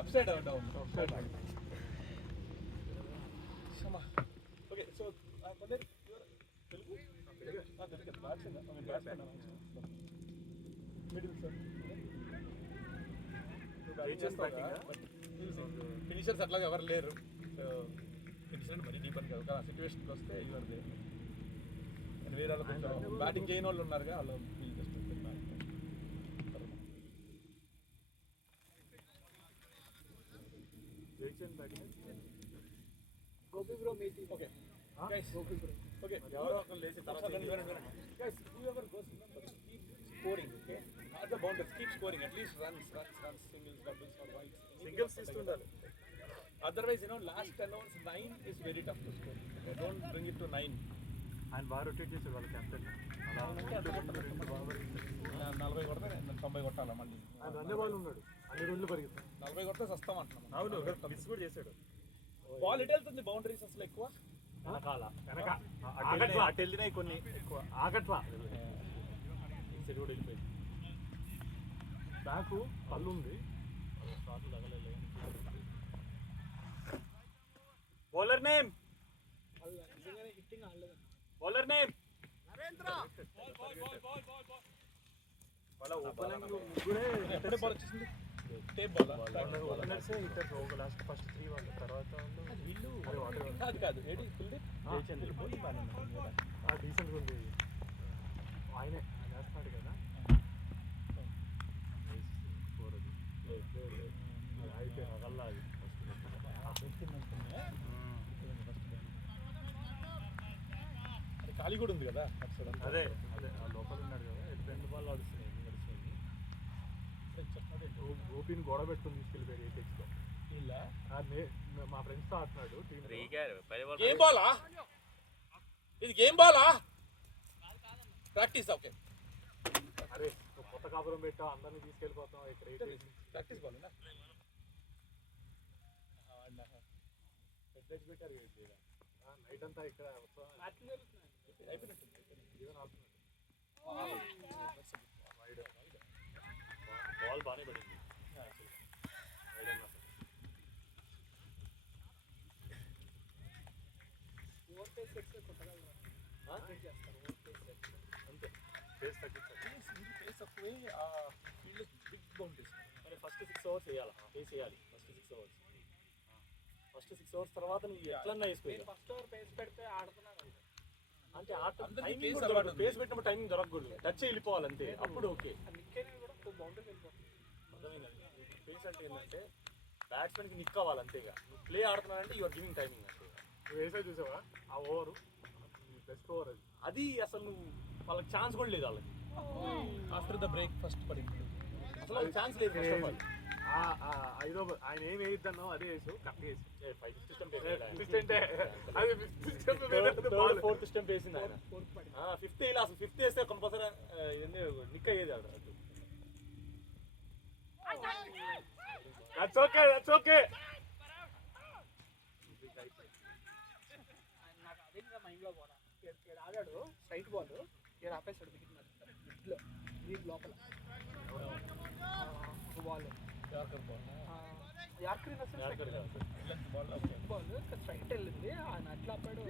Upside down, down. Okay, so Kadir, you're Telugu? Telugu. Batsman. Middle, sir. Finishers అట్లాగా ఎవరు లేరు. So finisher మరీ deep అని కాదు, కానీ సిచ్యువేషన్కి వస్తే యువర్ దే. వేరే వాళ్ళు కొంచెం బ్యాటింగ్ చేయని వాళ్ళు ఉన్నారుగా, వాళ్ళు Gopi bro, meeting. Okay. Guys, Gopi bro. Okay. Guys, whoever goes, keep scoring, okay? Not the boundaries, keep scoring. At least runs, singles, doubles or wides. Singles is too dull. Otherwise, last 10 overs, 9 is very tough to score. Okay, don't bring it to 9. ఆయన బాగా rotate చేశాడు వాళ్ళ captain. 40 కొడితే 90 కొట్టాలా మళ్ళీ. ఆయన అన్ని ball ఉన్నాడు, అన్ని రోజులు పరిగెత్తాడు. 40 కొడితే సస్తాం అంటున్నాం. అవును, మిస్ కూడా చేశాడు. బాల్ ఇటు వెళ్తుంది, బౌండరీస్ అసలు ఎక్కువ అటు వెళ్ళినాయి కొన్ని, ఎక్కువ ఆగట్లా. కూడా వెళ్ళిపోయింది. బ్యాక్ పళ్ళు ఉంది. బౌలర్ నేమ్ బౌలర్ నేమ్ వాళ్ళ ఓపెనింగ్ ముగ్గురే ఎప్పుడే బాల్ వచ్చేసింది. టేప్ బాల్ ఓపెనర్స్ హిట్టర్స్ ఒక లాస్ట్ ఫస్ట్ 3 వాళ్ళు, తర్వాత వీళ్ళు కాదు ఏడి ఫుల్ డీసెంట్గా ఉంది. ఆయనే వేస్తున్నాడు కదా. అయితే రగల్లా అది ఖాళీ కూడా ఉంది కదా. అదే ఆ లోపల ఉన్నాడు కదా. 2 బాల్ ఆడుస్తున్నాయి, గోపిని గొడవ పెట్టుకుని తీసుకెళ్ళిపోయాడు ఏటెక్స్లో. మా ఫ్రెండ్స్తో ఆడుతున్నాడు టీమ్. గేమ్ బాలా ఇది, గేమ్ బాలా ప్రాక్టీస్. ఓకే, అరే కొత్త కాపురం పెట్టావు, అందరినీ తీసుకెళ్ళిపోతాం. ఇక్కడ ప్రాక్టీస్ బాల్ పెట్టారు నైట్ అంతా ఇక్కడ బాల్ బాగానే పడింది. అంతే ఫేస్ తగ్గించాలి. బిగ్ బౌండరీస్ మరి ఫస్ట్ 6 ఓవర్స్ వేయాలి, ఫేస్ వేయాలి. ఫస్ట్ 6 ఓవర్స్ తర్వాత నువ్వు ఎట్లన్నా వేసుకోవాలి. ఫస్ట్ ఓవర్ పేస్ పెడితే ఆడుతున్నాడు అంటే పేస్ పెట్టినప్పుడు టైమింగ్ దొరకకూడదు, టచ్ వెళ్ళిపోవాలి అంతే, అప్పుడు ఓకే. బౌండరీ అర్థమైందండి. పేస్ అంటే ఏంటంటే బ్యాట్స్మెన్కి నిక్ అవ్వాలి అంతేగా. నువ్వు ప్లే ఆడుతున్నానంటే యూఆర్ గివింగ్ టైమింగ్ అంతే. నువ్వు వేసే చూసావా ఆ ఓవరు, బెస్ట్ ఓవర్ అది. అది అసలు నువ్వు వాళ్ళకి ఛాన్స్ కూడా లేదు. వాళ్ళకి ఆఫ్టర్ ద బ్రేక్ ఫస్ట్ పడింది, అసలు ఛాన్స్ లేదు. ఐదో ఆయన ఏం వేయిద్దన్నో అదే వేసు, కరెక్ట్ వేసు. 4th స్టెంప్ వేసింది ఆయన. 5th వేయాలి. అసలు 5th వేస్తే కంపల్సరీ నిక్ అయ్యేది ఆడ. That's okay. నాకు అదే ఇంకా మైండ్లో కూడా ఆడాడు స్ట్రైట్ బాల్, ఇక్కడ ఆపేస్తాడు మిడ్లో వీక్ లోపల బాల్ యార్కర్ బాల్ స్ట్రైట్ వెళ్ళింది, ఆయన అట్లా ఆపాడు.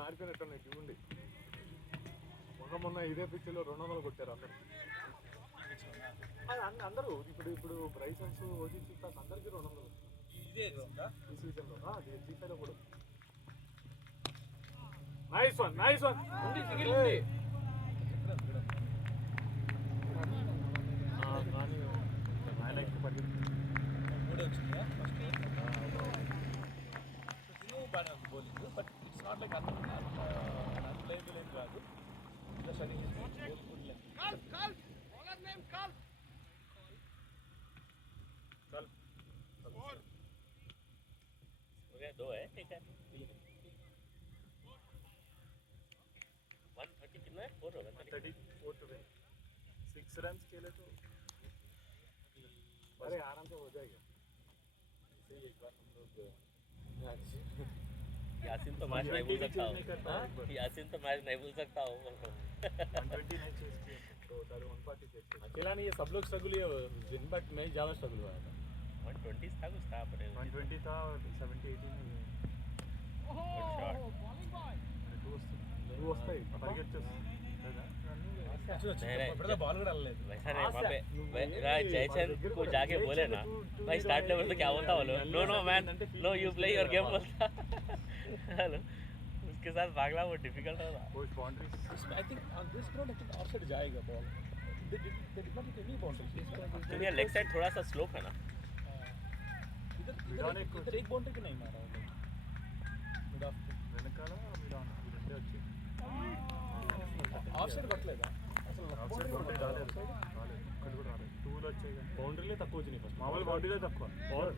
మారిపోయినట్టున్నాయి చూడండి. మొన్న ఇదే పిచ్చిలో 200 కొట్టారు అందరు. అందరూ ఇప్పుడు బ్రైసన్స్ ఓజీసీ అందరికీ 200 ఈ సీజన్లో. జీసీలో కూడా నైస్ వన్ ఉంది. bowling, but it's not like unplayable in Radu. Just I think he's both good length. Call. Bowler name call. Four. हो गया 2 है, ठीक है. 130 कितना है? 4 होगा. 34 to win. 6 runs के लिए तो अरे आराम से हो जाएगा. सही एक बार हम लोग यासीन तो मैच नहीं भूल सकता हूँ यासीन तो मैच नहीं भूल सकता हूँ 120 नहीं चेस तो सारे 140 चेस अकेला नहीं है सब लोग स्ट्रगल है दिन बट मैं ज़्यादा स्ट्रगल हुआ था 120 था कुछ था पर 120 था और 70 80 में నువ్వు వస్తాయి బాల్ కూడా వెళ్ళలేదు वैसा नहीं वहाँ पे जयचंद को जाके बोले ना भाई स्टार्ट लेवल तो क्या बोलता बोलो no no man no you play your game बोलता हेलो उसके साथ भागना वो डिफिकल्ट होगा कुछ boundaries I think on this ground I think offside जाएगा ball they did not hit any boundary क्योंकि लेग साइड थोड़ा सा स्लोप है ना इधर एक बाउंड्री की नहीं मारा मिड ऑफ వెనకాల మిడాన్ ఈ రెండే వచ్చాయి ఆఫ్ సైడ్ కొట్టలేదా అసలు బౌండరీ రాలేదు ఇక్కడ కూడా రాలేదు 2 వచ్చాయి కానీ బౌండరీలే తక్కువ వచ్చినాయి ఫస్ట్ మామూలు బౌండరీలే తక్కువ పవర్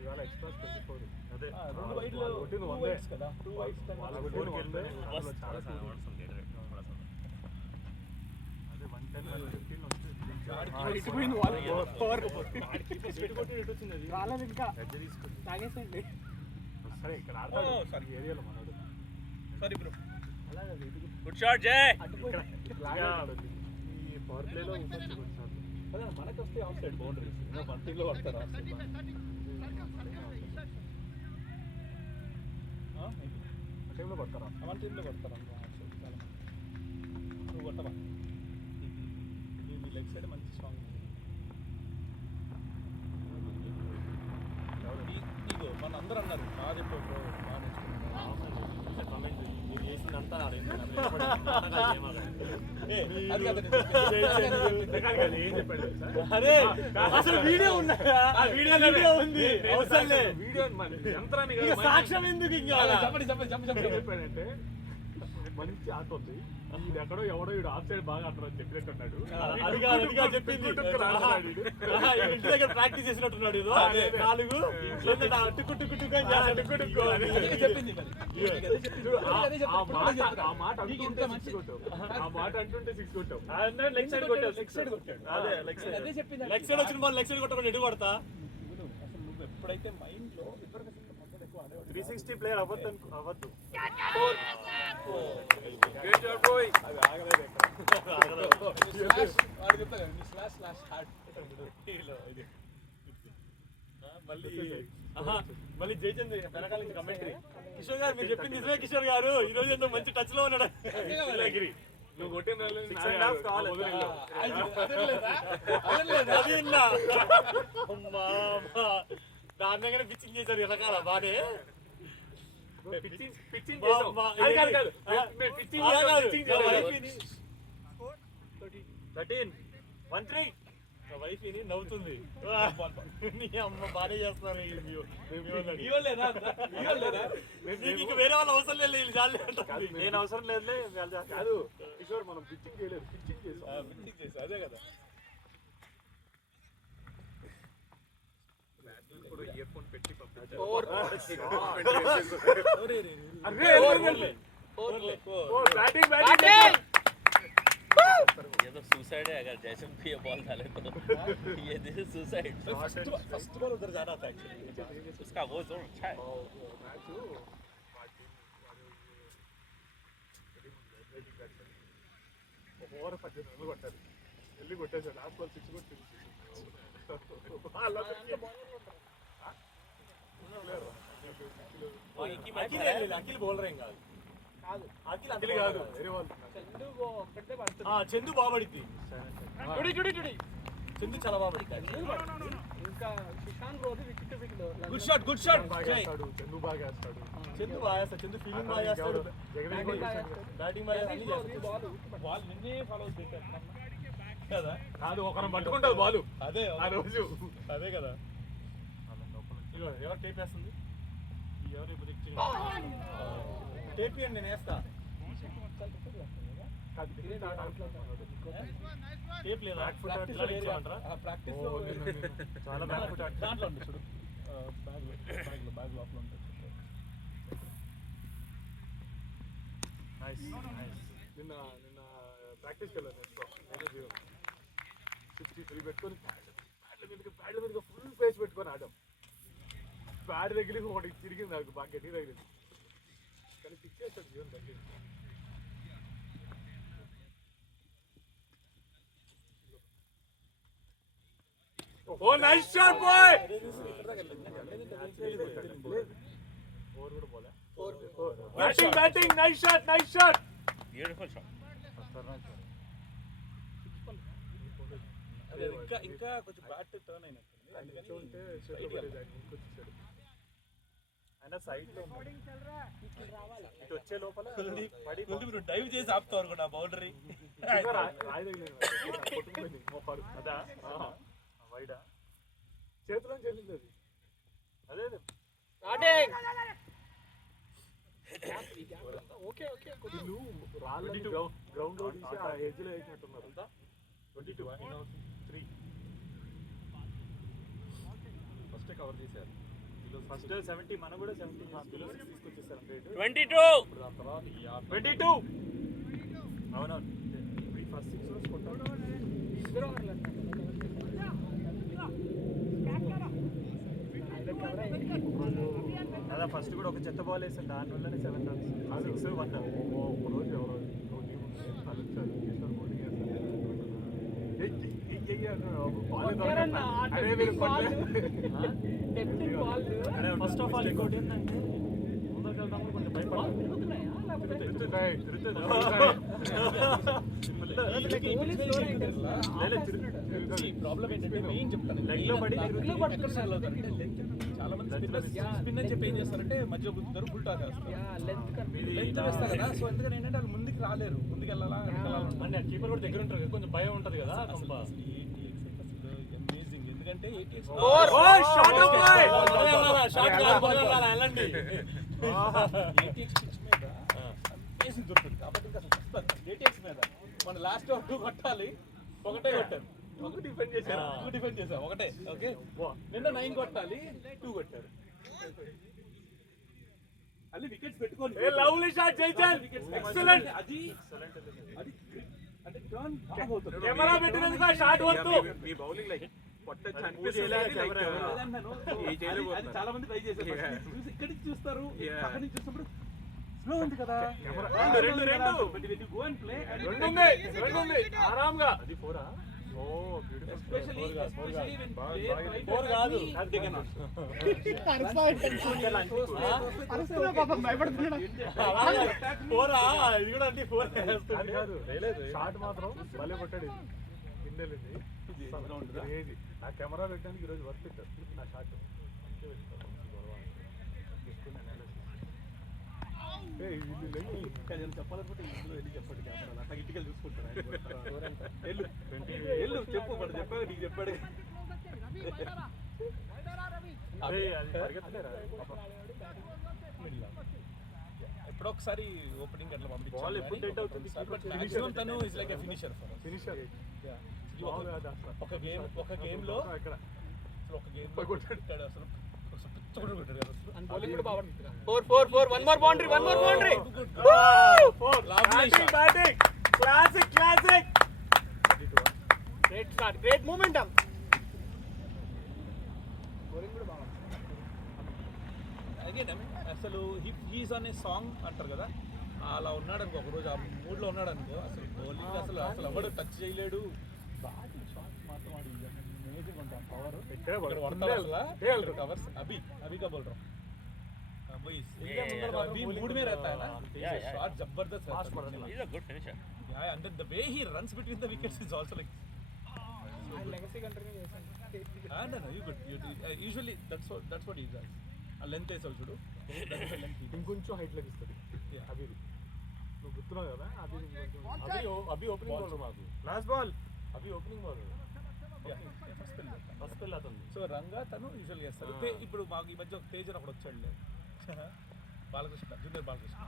ఇవాళ ఎక్స్ట్రా 24 అదే రెండు వైడ్ లో కొట్టింది 2 వైడ్స్ కదా 2 వైడ్స్ వాళ్ళ కొట్టింది వెళ్ళే बस చాలా थोड़ा सा थोड़ा सा అదే 110 115 ఇటు పోయింది వాళ్ళు పవర్ వచ్చింది రాలేదు ఇంకా ఎడ్జ్ తీసుకుంది తాగేసండి సరే ఇక్కడ ఆడతాడు ఈ ఏరియాలో మనోడు సారీ బ్రో అలాగే गुड शॉट जय ఇక్కడ ఈ పవర్ ప్లేలో ఉంటుంది కొన్నిసార్లు అదే మనకి వస్తే of side boundaries one team లో కొడతారు ఆఫ్ సైడ్ టైంలో కొడతారా వన్ టీమ్ లో కొడతారు ఆఫ్ సైడ్ చాలా మంది నువ్వు కొట్టవా మీ లెగ్ సైడ్ మంచి స్ట్రాంగ్ ఇగో మన అందరూ అన్నారు బాగా చెప్పావు బ్రో బాగా నేర్చుకున్నాను కమెంట్ మీరు చేసిందంతా ఏం చెప్పాడు అరే అసలు వీడియో ఉందా వీడియో ఉంది అవసరం లేదు వీడియో యంత్రాన్ని ఇక సాక్ష్యం ఎందుకు ఇంకా చెప్పండి చెప్పాడంటే మంచి ఆట ఉంది ఇది ఎక్కడో ఎవడో వీడు ఆఫ్ సైడ్ బాగా ఆడుతున్నాడు చెప్పినట్టున్నాడు అది కాదు చెప్పింది ఇంటి దగ్గర ప్రాక్టీస్ చేసినట్టున్నాడు ఏదో 4 టుక్కు టుక్కు టుక్కు అని చేస్తాడు. టుక్కు టుక్కు అని. చెప్పింది ఆ మాట అంటుంటే 6 కొట్టావు ఆ మాట అంటుంటే 6 కొట్టావు లెగ్ సైడ్ కొట్టాడు లెగ్ సైడ్ కొట్టాడు అదే లెగ్ సైడ్ అదే చెప్పింది లెగ్ సైడ్ వచ్చిన బాల్ లెగ్ సైడ్ కొట్టకుండా ఎటు కొడతా అసలు నువ్వు ఎప్పుడైతే మైండ్ లో ఇద్దరు ఎక్కువ ఆడేవాడు 360 ప్లేయర్ అవ్వద్దు అది ఆగలేదు వాడు చెప్తాను స్లాష్ స్లాష్ హార్ట్ మళ్ళీ జయచంద్ వెనకాల నుంచి కమెంటరీ కిషోర్ గారు మీరు చెప్పింది నిజమే కిషోర్ గారు ఈ రోజు ఎంతో మంచి టచ్ లో ఉన్నాడు నువ్వు కొట్టిన దారుణంగానే పిచ్చింగ్ చేశారు వెనకాల బానే పిచ్చింగ్ 13 వైఫ్ నవ్వుతుంది నీ అమ్మ బానే చేస్తున్నారు నీకు వేరే వాళ్ళు అవసరం లేదు వీళ్ళు చాలే అంటారు. నేను అవసరం లేదులే కాదు కిషోర్ మనం పిచ్చింగ్ చేయలేదు పిచ్చింగ్ చేసాం అదే కదా ఇయర్ ఫోన్ పెట్టి ये तो सुसाइड है अगर जैसे भी ये बॉल डाले तो ये this is suicide first ball उधर जाना था एक्चुअली उसका वो जोन अच्छा है ఓవర్ 18 రన్లు కొట్టారు వెళ్ళి కొట్టేశారు లాస్ట్ బాల్ 6 కొట్టి అఖిల్ బౌలర్ ఏం కాదు అఖిల్ కాదు వేరే వాళ్ళు చందు బాగా పడింది చందు చాలా బాగా పడింది ఇంకా సుశాంత్ రోజు వికెట్ గుడ్ షాట్ బాగా వేస్తాడు చందు బాగా వేస్తాడు చందు బాగా వేస్తాడు చందు ఫీలింగ్ బాగా చేస్తాడు బ్యాటింగ్ బాగా చేస్తాడు బాల్ నిన్నే ఫాలో చేశారు కదా కాదు ఒకరం పట్టుకుంటారు బాలు అదే ఆ రోజు అదే కదా ఎవరు టేప్ వేస్తుంది టేప్ ఇవ్వండి నేను వేస్తా టేప్ లేదా ప్రాక్టీస్ చాలా బ్యాక్ ఫుట్ దాంట్లో ఉంది చూడు బ్యాగ్ లోపల ఉంటుంది నిన్న ప్రాక్టీస్కి వెళ్ళాను నేను 63 పెట్టుకొని ప్యాడ్ల మీదకి ఫుల్ ఫేస్ పెట్టుకొని ఆడాం ప్యాడ్ తగిలి ఒకటి తిరిగింది నాకు బాగా గట్టి తగిలింది కానీ పిచ్ చేస్తాడు జీవన్ దగ్గర. ఓ నైస్ షాట్ బాయ్. ఓవర్ కూడా పోలే. Batting nice shot. Beautiful shot. అదే ఇంకా కొంచెం బ్యాట్ టర్న్ అయినట్టుంది. ఉంటే షాట్ పడేది ఇంకొచ్చాడు. అయినా సైడ్ లో ఇటు వచ్చే లోపల మీరు డైవ్ చేసి ఆపుతావు అనుకున్నా బౌండరీ. రాయి కొట్టుకుపోయింది మోపాడు అదా వైడా చేతిలో చెల్లింది అది. అదే ఓకే ఓకే వీళ్ళు రాళ్ళని గ్రౌండ్ లో తీసి ఆ ఎడ్జ్ లో వేసినట్టున్నారు. 22 3 ఫస్ట్ కవర్ చేశారు. ఫస్ట్ 70 మనం కూడా 70 బిలో 6 తీసుకొచ్చేసారు. 22. ఇప్పుడు దాని తర్వాత 22 అవునవును. ఈ ఫస్ట్ 6 రోజు కొట్టాడు. అదా ఫస్ట్ కూడా ఒక చెత్త బాల్ వేసాను దానివల్లనే 7 రన్స్. 6 1 ఒక రోజు ఎవరో టీం ఉంది వాళ్ళు వచ్చారు Kishore Modi first of all ఇంకోటి ఏంటంటే ముందరికి వెళ్తాము కొంచెం భయపడాలి. ప్రాబ్లం ఏంటంటే మెయిన్ చెప్తాను లెగ్ లో పడి చాలా మంది స్పిన్ అని చెప్పి ఏం చేస్తారంటే మధ్య గుర్తుతారు ఉల్టా చేస్తారు. లెంత్ వేస్తారు కదా. సో ఎందుకంటే ఏంటంటే వాళ్ళు ముందుకు రాలేరు, ముందుకు వెళ్ళాలా అంటే కీపర్ కూడా దగ్గర ఉంటారు కదా, కొంచెం భయం ఉంటది కదా. అమేజింగ్. ఎందుకంటే 88 పిచ్ మీద అమేజింగ్ దొరుకుతుంది. కాబట్టి ఇంకా అసలు 88 మీద మన లాస్ట్ ఓవర్ 2 కొట్టాలి, ఒకటే కొట్టారు. 2 డిఫెండ్ చేశారు ఒకటే. ఓకే నిన్న 9 కొట్టాలి, 2 కొట్టారు. అల్లి వికెట్స్ పెట్టుకోండి. Lovely shot Jaichand, excellent. అది అంటే టర్న్ బాగా అవుతుంది. కెమెరా పెట్టినందుకు ఆ షాట్ వద్దు. మీ బౌలింగ్ లైక్ కొట్టొచ్చు అనిపిస్తుంది. అది చాలా మంది ట్రై చేశారు. చూసి ఇక్కడి నుంచి చూస్తారు, పక్క నుంచి చూసినప్పుడు స్లో ఉంది కదా. రెండు గో అండ్ ప్లే రెండు ఉంది ఆరాంగా. అది 4 ఓ బ్యూటిఫుల్. ఎస్పెషల్లీ when play 4 కాదు ఇది కూడా అంటే 4 కాదు. షాట్ మాత్రం భలే కొట్టాడు. కింద వెళ్ళింది. ఆ కెమెరా పెట్టడానికి ఈరోజు వర్క్ పెట్టారు ఆ షాట్. చెప్పాలనుకుంటే ఇందులో వెళ్ళి చెప్పండి. కెమెరా అట్లా ఇంటికి చూసుకుంటారు. వెళ్ళు చెప్పు, మనం చెప్పాడు నీకు చెప్పాడు. ఎప్పుడో ఒకసారి ఓపెనింగ్ అట్లా బాల్ ఎప్పుడు టైట్ అవుతుంది. పంపించారు. తను ఇస్ లైక్ ఎ ఫినిషర్. ఒక గేమ్ లో కొట్టాడు అసలు. బౌలింగ్ కూడా బాగా 4 one more boundary batting classic great start, great momentum. Bowling కూడా బాగా అసలు హీస్ అనే సాంగ్ అంటారు కదా, అలా ఉన్నాడు అనుకో. ఒకరోజు ఆ మూడ్లో ఉన్నాడు అనుకో, అసలు బౌలింగ్ అసలు ఎవడు టచ్ చేయలేడు. బ్యాటింగ్ షాట్ మాత్రం వాడు అమేజింగ్ ఉంటాం. పవర్ कवर्स अभी का बोल रहा हूँ वही अभी मूड में रहता है ना. शॉट जबरदस्त रहता है. He's a good finisher. Yeah, and then the way he runs between the wickets is also like legacy continue చేశాను. no you good. Usually that's what he does. ఆ లెంత్ వేసావు చూడు, ఇంకొంచెం హైట్ లభిస్తుంది. అవి నువ్వు గుర్తున్నావు కదా. అవి ఓపెనింగ్ బౌలర్ మాకు లాస్ట్ బాల్. అవి ఓపెనింగ్ బౌలర్ ఫస్ట్ స్పెల్ అతను. సో రంగా తను యూజువల్ చేస్తారు. ఇప్పుడు మాకు ఈ మధ్య ఒక తేజ్ ఒకడు వచ్చాడు Balakrishna, junior Balakrishna.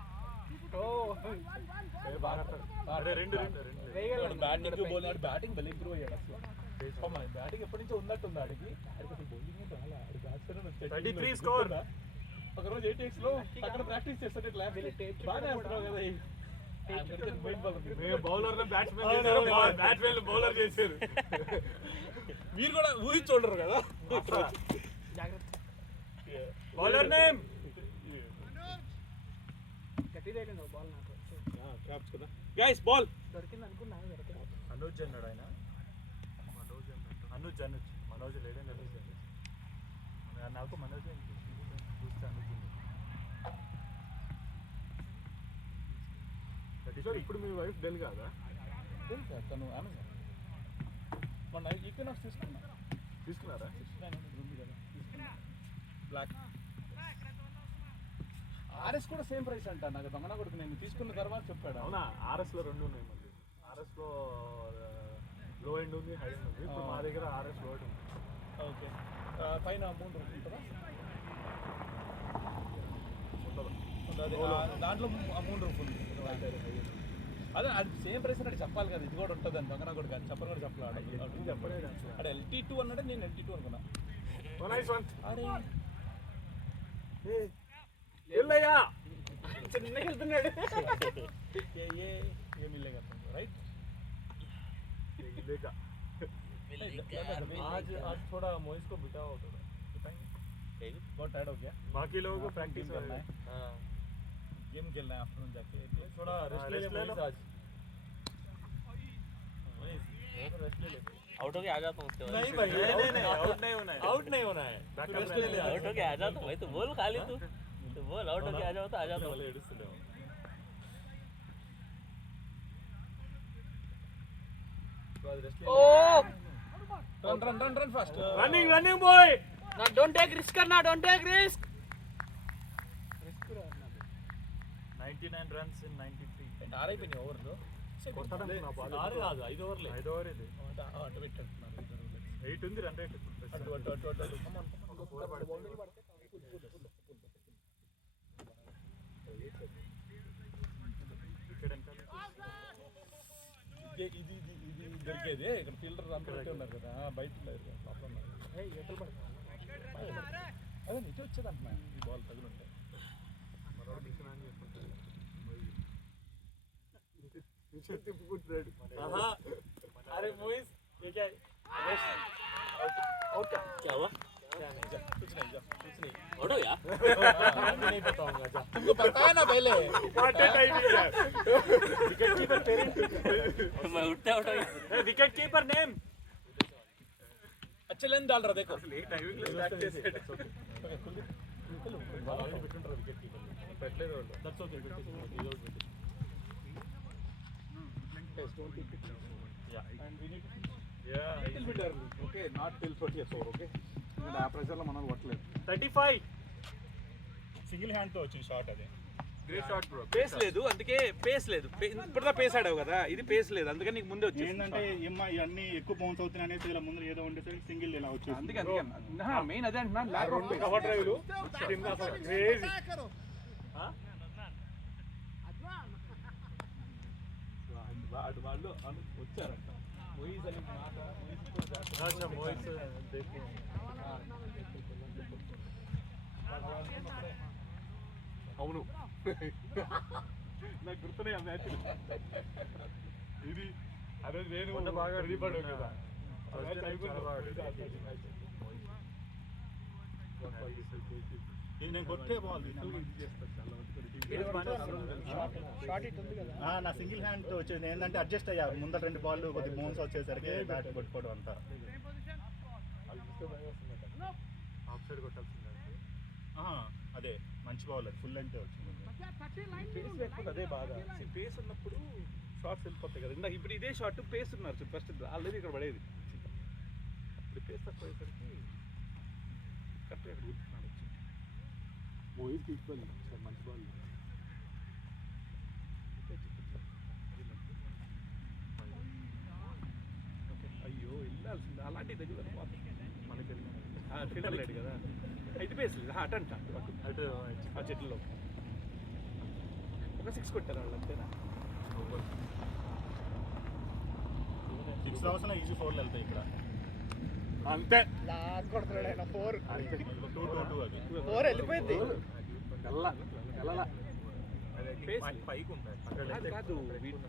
Batting bowling batting భలే ఇంప్రూవ్ అయ్యాడు అసలు. బ్యాటింగ్ ఎప్పటి నుంచో ఉన్నట్టుంది ఆడికి. అసలు బౌలింగ్ బ్యాట్స్మెన్ స్కోర్. ఒక రోజు 88 లో అక్కడ ప్రాక్టీస్ చేస్తాడు. ఇట్లా బాగా ఆడుతున్నావు కదా. బౌలర్ బ్యాట్స్మెన్ బౌలర్ చేశారు. మీరు కూడా ఊహించుండరు కదా. బౌలర్ నేమ్ తేలింది ఒక బాల్ నాకు క్రాప్స్ కదా గైస్ బాల్ దొరికింది అనుకున్నా దొరికింది. అనుజ్ అన్నాడు ఆయన. అనుజ్ మనోజ్ లేడే అనుజ్ నాకు మనోజ్ చూస్తే అనుజ్ ఇప్పుడు మీ వైఫ్ డెల్ కాదా? తను అమెజాన్ మొన్న ఈక్వినాక్స్ తీసుకున్నారా? బ్లాక్ ఆర్ఎస్ కూడా సేమ్ ప్రైస్ అంట. నాకు దొంగన కొడుకు నేను తీసుకున్న తర్వాత చెప్పాడు. అవునా? ఆర్ఎస్లో 2 ఉన్నాయి మళ్ళీ. ఆర్ఎస్లో లో ఎండ్ ఉంది, హై ఎండ్ ఉంది. ఇప్పుడు మా దగ్గర ఆర్ఎస్ లో ఎండ్ ఉంది. ఓకే పైన 3 ఉంటుందా? దాంట్లో 3 రూపు ఉంది. అదే అది సేమ్ ప్రైస్ అంటే చెప్పాలి కదా, ఇది కూడా ఉంటుంది అని దొంగన కొడుకు అది చెప్పని కూడా చెప్పాలి. చెప్పలేదు అక్కడ LT2 అన్నాడు, నేను LT2 అనుకున్నా. చిన్నగా వెళ్తున్నాడు. ये मिलेगा तुमको राइट? आज थोड़ा मोइस को बिठाओ थोड़ा बहुत टायर्ड हो गया. बाकी लोगों को प्रैक्टिस करना है, हाँ गेम खेलना है आफ्टरनून जाके. थोड़ा रेस्ट ले लो आज. रेस्ट ले ले. आउट होके आ जाता हूँ उसके बाद. नहीं भाई नहीं आउट नहीं होना है. आउट नहीं होना है. रेस्ट ले ले. आउट होके आ जाता हूँ भाई. तू बोल खाली तू बोल आउट होके आ जाओ तो आ जाता हूँ. Oh! Run fast. Running boy. Now don't take risk करना, don't take risk. 99 runs in 93. ఆరైపోయినాయి ఓవర్లు. కొట్టడం బాల్ ఆరు కాదు 5 ఓవర్లే. 5 ఓవర్ ఇది. అటు పెట్టంటున్నారు. 8 ఉంది రన్ రేట్. ఇది దొరికేది ఇక్కడ ఫీల్డర్ అందరూ ఉన్నారు కదా, బయట లేదు లోపల ఉన్నారు. అదే నిజం వచ్చేది అంటున్నా, ఈ బాల్ తగులుంటే. अरे मोइस ये क्या आउट क्या हुआ? कुछ नहीं आउट हो गया? नहीं बताऊंगा जा. तुमको पता है ना पहले. Wicket keeper parent. मैं उठते आउट हो गया. Wicket keeper name. अच्छे लेन डाल रहा देखो. विकेट कीपर పెట్టలేదు వాళ్ళు. That's okay. Don't keep it. Yeah. And we need to Yeah. little bit early. Okay, not till 40th over. Okay. ఆ ప్రెషర్లో మనం కొట్టలేదు. 35. సింగిల్ హ్యాండ్ తో వచ్చిన షాట్ అదే. Great shot bro. పేస్ లేదు, అందుకే పేస్ లేదు. ఇప్పుడుదా పేస్ ఆడావు కదా, ఇది పేస్ లేదు, అందుకని నీకు ముందే వచ్చింది. ఏంటంటే ఇవన్నీ ఎక్కువ బౌన్స్ అవుతున్నాయి అనేసి ఇలా ముందు ఏదో ఉండేసరికి సింగిల్ ఇలా వచ్చేసి అందుకే మెయిన్ అదే అంటున్నా. కవర్ డ్రైవ్లు క్రేజీ. వాళ్ళు వచ్చారంట. మొయిజ్ అని మాట अच्छा मोइस देखो. అవును నాకు గుర్తున్నాయి ఆ మ్యాచ్. ఇది అదే నేను బాగా రెడీపడ్డా కదా. నేను కొట్టే బాల్ నా సింగిల్ హ్యాండ్ తో వచ్చేది ఏంటంటే అడ్జస్ట్ అయ్యా. ముందర 2 బాల్ కొద్ది బౌన్స్ వచ్చేసరికి బ్యాట్ కొట్టుకోవడం అంతా. అదే మంచి బౌల్ అది, ఫుల్ లెంత్ వచ్చింది. పేస్ లేకపోతే అదే బాగా. పేస్ ఉన్నప్పుడు షార్ట్స్ వెళ్ళిపోతాయి కదా. ఇందాక ఇప్పుడు ఇదే షార్ట్ పేస్ ఉన్నారు ఫస్ట్ ఆల్రెడీ ఇక్కడ పడేది. ఇప్పుడు పేస్ తక్కువ అయ్యేసరికి కరెక్ట్గా ఇక్కడ కూర్చున్నాడు. మోహిత్ ఈక్వల్ మంచి బాల్. అయ్యో వెళ్ళాల్సింది అలాంటి దగ్గర మనకి ఫీల్డర్ లేడు కదా. ఇది పేస్ లేదు, అటు అంట అటు ఆ చెట్లలో ఒక 6 కొట్టారు వాళ్ళు అంతేనా. 6 అవసరం ఈజీ 4 వెళ్తాయి ఇక్కడ అంతే. లాగ్ కొడుతున్నాడు ఆయన 4 2-2 అది 4 వెళ్ళిపోయింది. పైకి ఉంటాయి. కాదు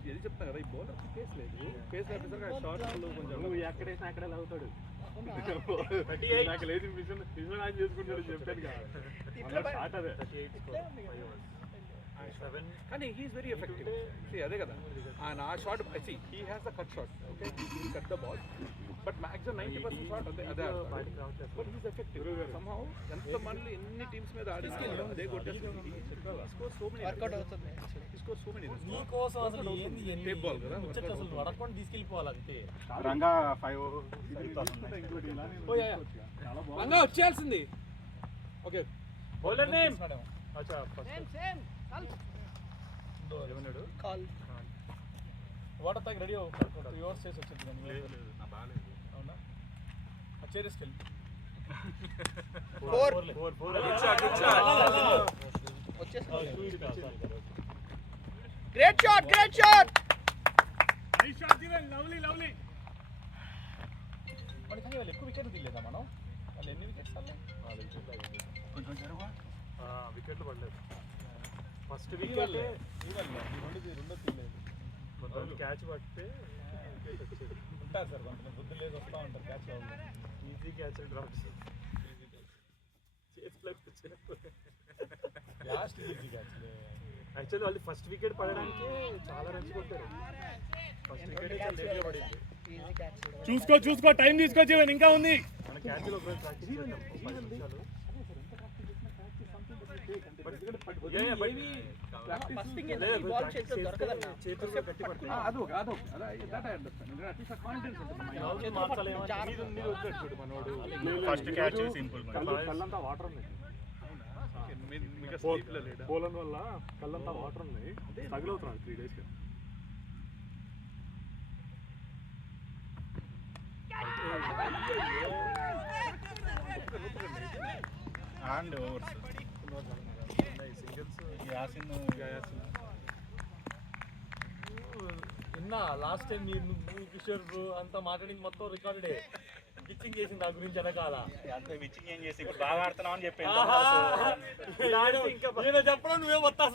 ఏది చెప్తా కదా, ఈ బౌలర్ పేస్ లేదు. పేస్ లేకపోతే షార్ట్స్ కొంచెం నువ్వు ఎక్కడేసినా అక్కడే అవుతాడు. నాకు లేదు మిషన్ ఆన్ చేసుకుంటాడు చెప్పాను కదా. షాట్ అదే. కానీ హీఈస్ వెరీ ఎఫెక్టివ్. అదే కదా ఆయన ఆ shot he has the cut shot, okay, he cut the ball, but maximum 90% shot అదే బట్ హీస్ ఎఫెక్టివ్ సమ్హౌ. ఎంతమంది ఎన్ని టీమ్స్ మీద ఆడి అదే కొట్టేసుకుంది. వర్కౌట్ అవుతుంది. నీ కోసం అసలు ఏంది టేప్ బాల్ కదా, ముచ్చట అసలు నువ్వు అడగకుండా తీసుకెళ్ళిపోవాలంతే. రంగా 5 రంగా వచ్చేయాల్సింది. Okay bowler name call water తాగి రెడీ యువర్స్ చేసి వచ్చింది. అవునా చేరేసుకెళ్ళి 4 వచ్చేసి గ్రేట్ షాట్ మనకి వాళ్ళు ఎక్కువ వికెట్లు తీయలేదా మనం? వాళ్ళు ఎన్ని వికెట్స్ వికెట్లు పడలేదు. ఫస్ట్ రెండో వికెట్ తీయలేదు. క్యాచ్ పడితే వికెట్ వచ్చేది. ఉంటారు సార్ కొంతమంది బుద్ధి లేదు, వస్తూ ఉంటారు catch easy catch drops last easy catch. Actually వాళ్ళు ఫస్ట్ వికెట్ పడడానికి చాలా రన్స్ కొట్టారు. ఫస్ట్ వికెట్ చాలా లేట్గా పడింది. Easy catch. చూసుకో టైం తీసుకో, ఇంకా ఉంది. మన క్యాచ్లో ఒకరోజు ప్రాక్టీస్ చేద్దాం 10 నిమిషాలు. ఫస్ట్ థింగ్ ఏంటంటే ఈ బాల్ చేతిలో దొరకదన్న. చేతులు గట్టి పడుతుంది. ఫస్ట్ క్యాచ్ సింపుల్ కళ్ళంతా వాటర్ ఉంది. బౌలర్ వల్ల కళ్ళంతా వాటర్ ఉంది. తగులవుతున్నాడు 3 days. అండ్ ఓవర్స్ యాసిన్ విన్నా లాస్ట్ టైం నువ్వు కిషోర్ అంతా మాట్లాడింది మొత్తం రికార్డే. పిచ్చింగ్ చేసింది నా గురించి వెనకాల. అంత విచ్చింగ్ ఏం చేసి ఇప్పుడు బాగా ఆడుతున్నావు అని చెప్పి నేను చెప్పడం నువ్వే మొత్తం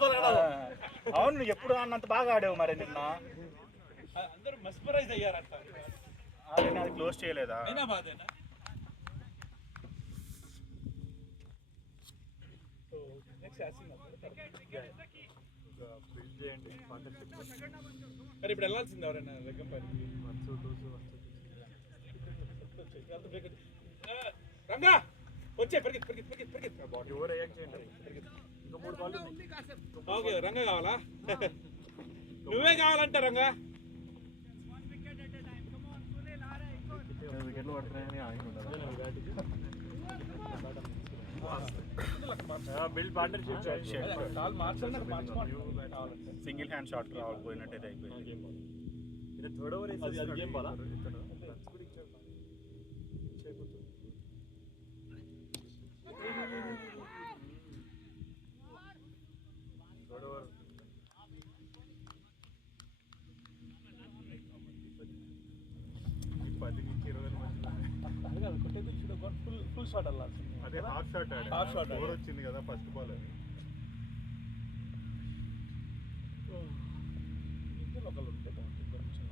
అవును, నువ్వు ఎప్పుడు అన్నంత బాగా ఆడావు. మరి నిన్న అందరూ మెస్మరైజ్ అయ్యారంట. ఆల్రెడీ అది క్లోజ్ చేయలేదా? అయినా బాధేనా? మరి ఇప్పుడు వెళ్ళాల్సింది ఎవరైనా లెగ్గంపల్లి రంగా వచ్చే ఓకే రంగా కావాలా? నువ్వే కావాలంటే రంగా. వికెట్లు పడుతున్నాయని build partnership single hand shot పోయినట్టయితే అయిపోయింది. ఇది థర్డ్ ఓవర్ అది గేమ్ బాలా? థర్డ్ ఓవర్ 10 నుంచి 20 ఫుల్ షాట్ వెళ్ళాల్సింది. అదే half shot half shot over వచ్చింది కదా ఫస్ట్ బాల్. ఒకళ్ళు ఉంటే బాగుంటుంది కొంచెం.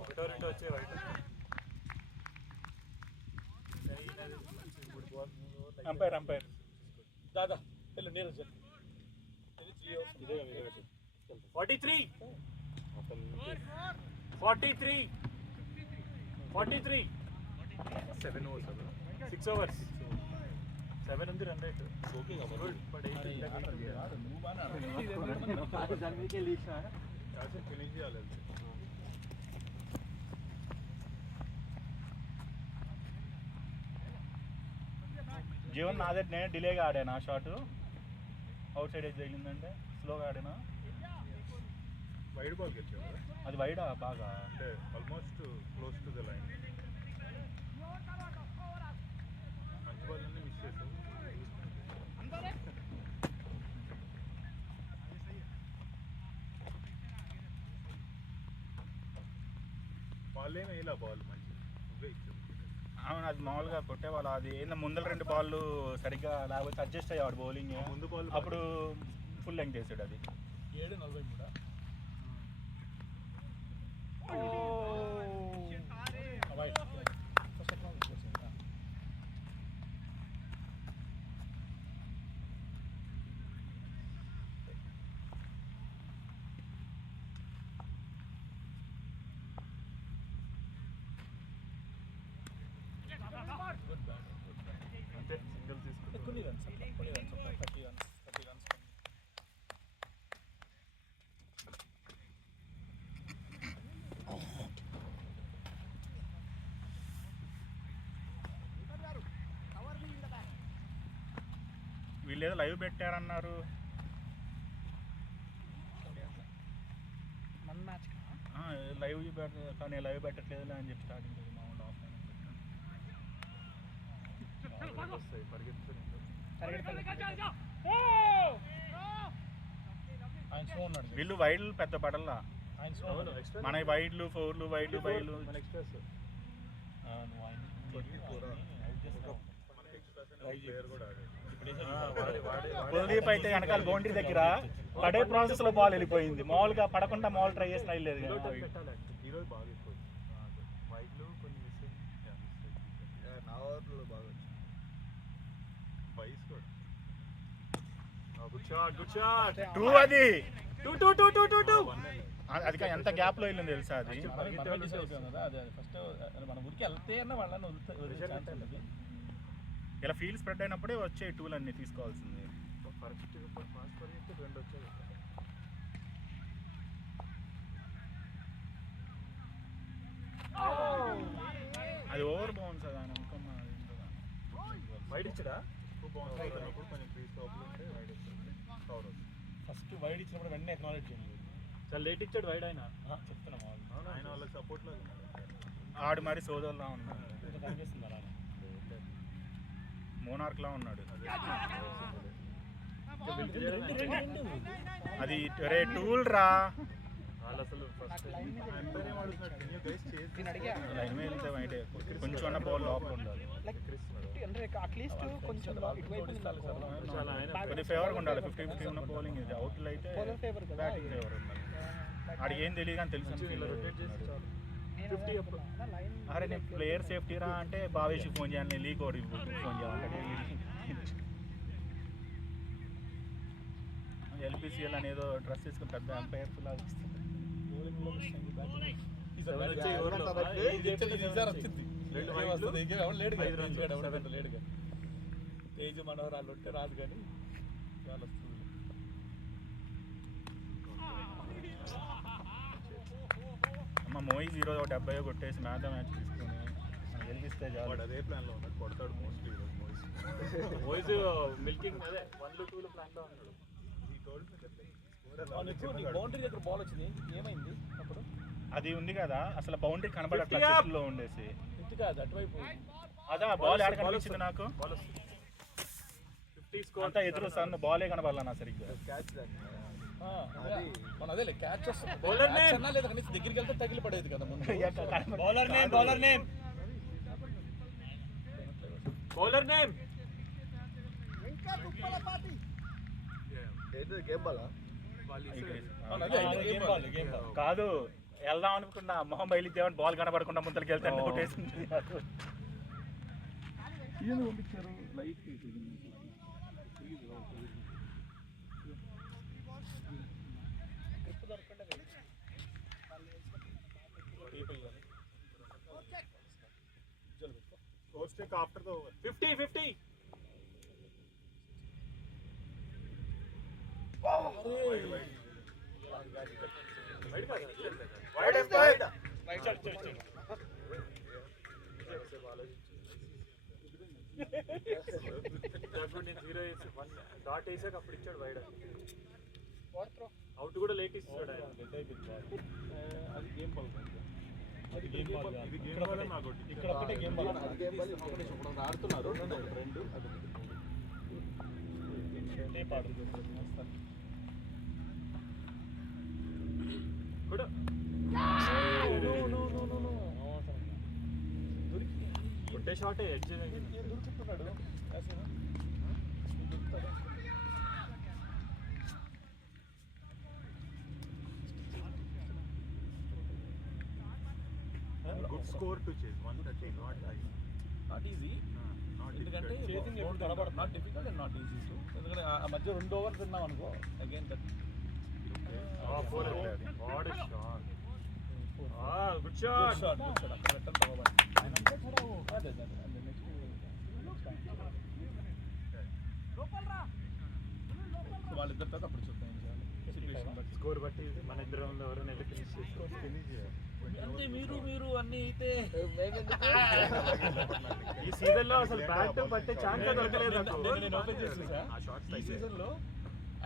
ఒకటో రెండో వచ్చే వైట్. అంపైర్ దాదా వెళ్ళు నీరజ్. 43 7 overs 6 overs 7 ఉంది రన్ రేట్. ఓకే ఫినిష్ చేయాలి. జీవన్ నాదే నేను డిలేగా ఆడాను. ఆ షాట్ అవుట్ సైడ్ ఏజ్ తగిలిందంటే స్లోగా ఆడాను. వైడ్ బాల్ గెలిచావు అది వైడా బాగా అంటే almost close to the line. మంచి బాల్ అన్నీ మిస్ చేసావు. వాళ్ళేం వేయలే బాల్ మంచి నువ్వే ఇచ్చావు. అవును, అది మామూలుగా కొట్టేవాళ్ళు. అది ఏందో ముందర 2 బాళ్ళు సరిగ్గా లేకపోతే అడ్జస్ట్ అయ్యాడు బౌలింగ్. ముందు బాల్ అప్పుడు ఫుల్ లెంగ్ చేసాడు అది. 7:43. అంతే సింగిల్ తీసుకుంటాం. కొన్ని రన్స్ 30 runs. వీళ్ళు ఏదో లైవ్ పెట్టారన్నారు. మన మ్యాచ్ లైవ్ కానీ లైవ్ పెట్టట్లేదు అని చెప్పి స్టార్టింగ్ మామూలు ఆఫ్లైన్ వస్తాయి పరిగెత్తుకుంటూ. ఆయన స్లో ఉన్నాడు. వీళ్ళు వైడ్లు పెద్ద పడల్లా. ఆయన స్లో అవును ఎక్స్ట్రా మన వైడ్లు 4లు వైడ్లు బైలు. మన ఎక్స్ట్రాస్ ప్లేయర్ కూడా కుల్దీప్ అయితే వెనకాల బౌండరీ దగ్గర పడే ప్రాసెస్ లో బాల్ వెళ్ళిపోయింది. మామూలుగా పడకుండా మామూలు ట్రై చేసిన లేదు కదా. ఈరోజు బాగా ఎక్కువ వైడ్లు కొన్ని మిస్ నా ఓవర్లో బాగా వచ్చింది. బైస్ కూడా గుడ్ షాట్ గుడ్ షాట్. 2 అది 2 అది ఎంత గ్యాప్ లో వెళ్ళింది తెలుసా అది. ఫస్ట్ మన ఊరికి వెళ్తే అన్న వాళ్ళని ఇలా ఫీల్డ్ స్ప్రెడ్ అయినప్పుడే వచ్చే 2లు అన్ని తీసుకోవాల్సింది. ఫస్ట్ పరిగెత్తి 2 వచ్చాయి. అది ఓవర్ బౌన్స్ అది ఆయన అనుకున్నా. వైడ్ ఇచ్చడా బాగుంటుంది. కొంచెం క్రీజ్ లోపల ఉంటే వైడ్ వస్తుంది. కవర్ వస్తుంది. ఫస్ట్ వైడ్ ఇచ్చినప్పుడు వెంటనే అక్నాలెడ్జ్ చేయండి. చాలా లేట్ ఇచ్చాడు వైడ్ ఆయన. చెప్తున్నాం ఆయన వాళ్ళకి సపోర్ట్లో ఆడు మరి సోదరులా ఉన్నాడు. కనిపిస్తున్నారా మోనార్క్ లా ఉన్నాడు. అది రే టూల్ రా. వాళ్ళు అసలు ఫస్ట్ ఎంపైర్ అడుగుతున్నాడు. కెన్ యూ గైస్ చేసి నేను అడిగా లైన్ మీద వెళ్తే బయటే కొంచెం అన్న బాల్ లోపల ఉండాలి. అంటే అట్లీస్ట్ కొంచెం ఇటువైపు చాలా ఆయన కొద్ది ఫేవర్గా ఉండాలి. 50-50 ఉన్న బౌలింగ్ ఇది. అవుట్లు అయితే బౌలర్ ఫేవర్ కదా. బ్యాటింగ్ ఫేవర్ ఉండాలి. ఆడికి ఏం తెలియదు కానీ తెలుసు. రొటేట్ చేసి చాలు. 50 అప్పుడు అరే నేను ప్లేయర్ సేఫ్టీ రా అంటే బావేష్ ఫోన్ చేయాలి, లీక్ ఓడి ఫోన్ చేయాలి. ఎల్పిసిఎల్ అనేదో డ్రెస్ తీసుకుని పెద్ద ఎంపైర్ లాగా వస్తుంది. తేజ్ మనోహరాలు ఉంటే రాదు కానీ చాలా వస్తుంది. అమ్మ మోయిజ్ ఈరోజు 70 కొట్టేసి మ్యాచ్ తీసుకుని గెలిపిస్తే చాలు. అదే ప్లాన్లో ఉన్నాడు. కొడతాడు మోస్ట్లీ ఈరోజు వాయిస్ మిల్కింగ్ అదే 1 2 ప్లాన్ లో ఉన్నాడు. బౌండరీ దగ్గర బాల్ వచ్చింది, ఏమైంది అప్పుడు? అది ఉంది కదా అసలు బౌండరీ కనబడట్లా చెట్టులో ఉండేసి. ఇటు కాదు అటువైపు. అదా బాల్ ఆడ కనిపించింది నాకు. 50 స్కోర్ అంతా ఎదురు సన్ బాలే కనబడాల నా సరిగ్గా. క్యాచ్ మన అదే క్యాచ్ వస్తుంది. బౌలర్ నేమ్ అన్నా లేదా కనీసం దగ్గరికి వెళ్తే తగిలి పడేది కదా ముందు. Bowler name bowler name bowler name ఏంటి గేమ్ బాలా గేమ్ బాల్ గేమ్ బాల్ కాదు వెళ్దాం అనుకున్నా మొహం బయలుదేవని బాల్ కనబడకుండా ముందరికి వెళ్తే కొట్టేసింది. పంపించారు light Coach take after the over. 50 dot వేసాక అప్పుడు ఇచ్చాడు వైడ్. అవుట్ కూడా లేట్ ఇస్తాడు ఆయన. అది గేమ్ బాల్ అది గేమ్ బాల్ ఇది గేమ్ బాల్ నాకు ఇక్కడ ఒకటే గేమ్ బాల్. గేమ్ బాల్ ఇప్పుడు ఆడుతున్నారు రెండు టేప్ ఆడుతుంది కూడా నో ఒకటే షాటే ఎడ్జ్ దొరుకుతున్నాడు good score to chase 130 not high not easy ఎందుకంటే not difficult and not easy too ఎందుకంటే ఆ మధ్య 2 ఓవర్స్ తిన్నాం అనుకో అగైన్ దట్ గుడ్ షాట్ అక్కడ పెట్టడం తవ్వబడి అదే వాళ్ళిద్దరు తర్వాత అప్పుడు చూద్దాం సిచ్యువేషన్ బట్టి స్కోర్ బట్టి మన ఇద్దరంలో ఎవరైనా వెళ్ళి ఫినిష్ అంటే మీరు అన్ని అయితే ఈ సీజన్ లో అసలు బ్యాట్ పట్టే ఛాన్స్ దొరకలేదు నేను ఓపెన్ చేసి ఈ సీజన్ లో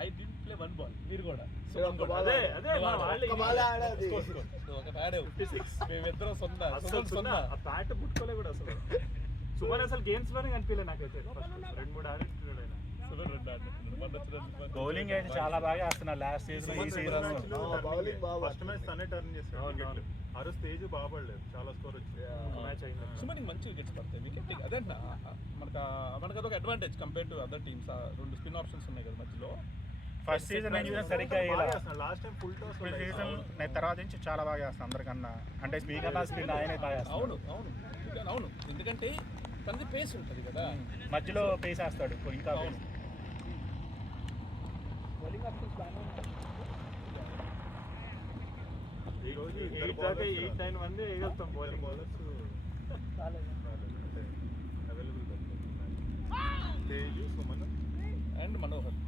ఐ డిడ్ ప్లే 1 బాల్ మీరు కూడా అదే ఒకటి ఆడావు 56 మేమిద్దరం సున్నా ఆ బ్యాట్ ముట్టుకోలే కూడా అసలు సుమన్ అసలు గేమ్స్ లోనే కనిపించలే నాకైతే 2-3 ఆడింటున్నాడు ఆయన బౌలింగ్ అయితే చాలా బాగా వేస్తున్నారు లాస్ట్ సీజన్ ఈ సీజన్ ఫస్ట్ మ్యాచ్ తనే టర్న్ చేస్తాడు ఆ రోజు స్టేజ్ బాగుపడలేదు చాలా స్కోర్ వచ్చింది మ్యాచ్ అయింది సుమన్ మంచి వికెట్స్ పడతాయి వికెట్ అదే మనకు అదొక advantage compare to other teams 2 spin options ఉన్నాయి కదా మధ్యలో ఫస్ట్ సీజన్ నేను చూసిన సరిగ్గా last time full toss season నేను తర్వాత నుంచి చాలా బాగా చేస్తాను అందరికన్నా అంటే స్పీకర్ స్పిన్ ఆయనే బాగా అవును ఎందుకంటే తనది పేస్ ఉంటుంది కదా మధ్యలో పేస్ వేస్తాడు ఇంకా బౌలింగ్ ఆప్షన్స్ బాగానే ఉంటాయి. ఈ రోజు 8-9 మంది వేయగలుగుతాం బౌలింగ్ బౌలర్స్ రాలేదు అవైలబుల్ తేజ్ సుమన్ అండ్ మనోహర్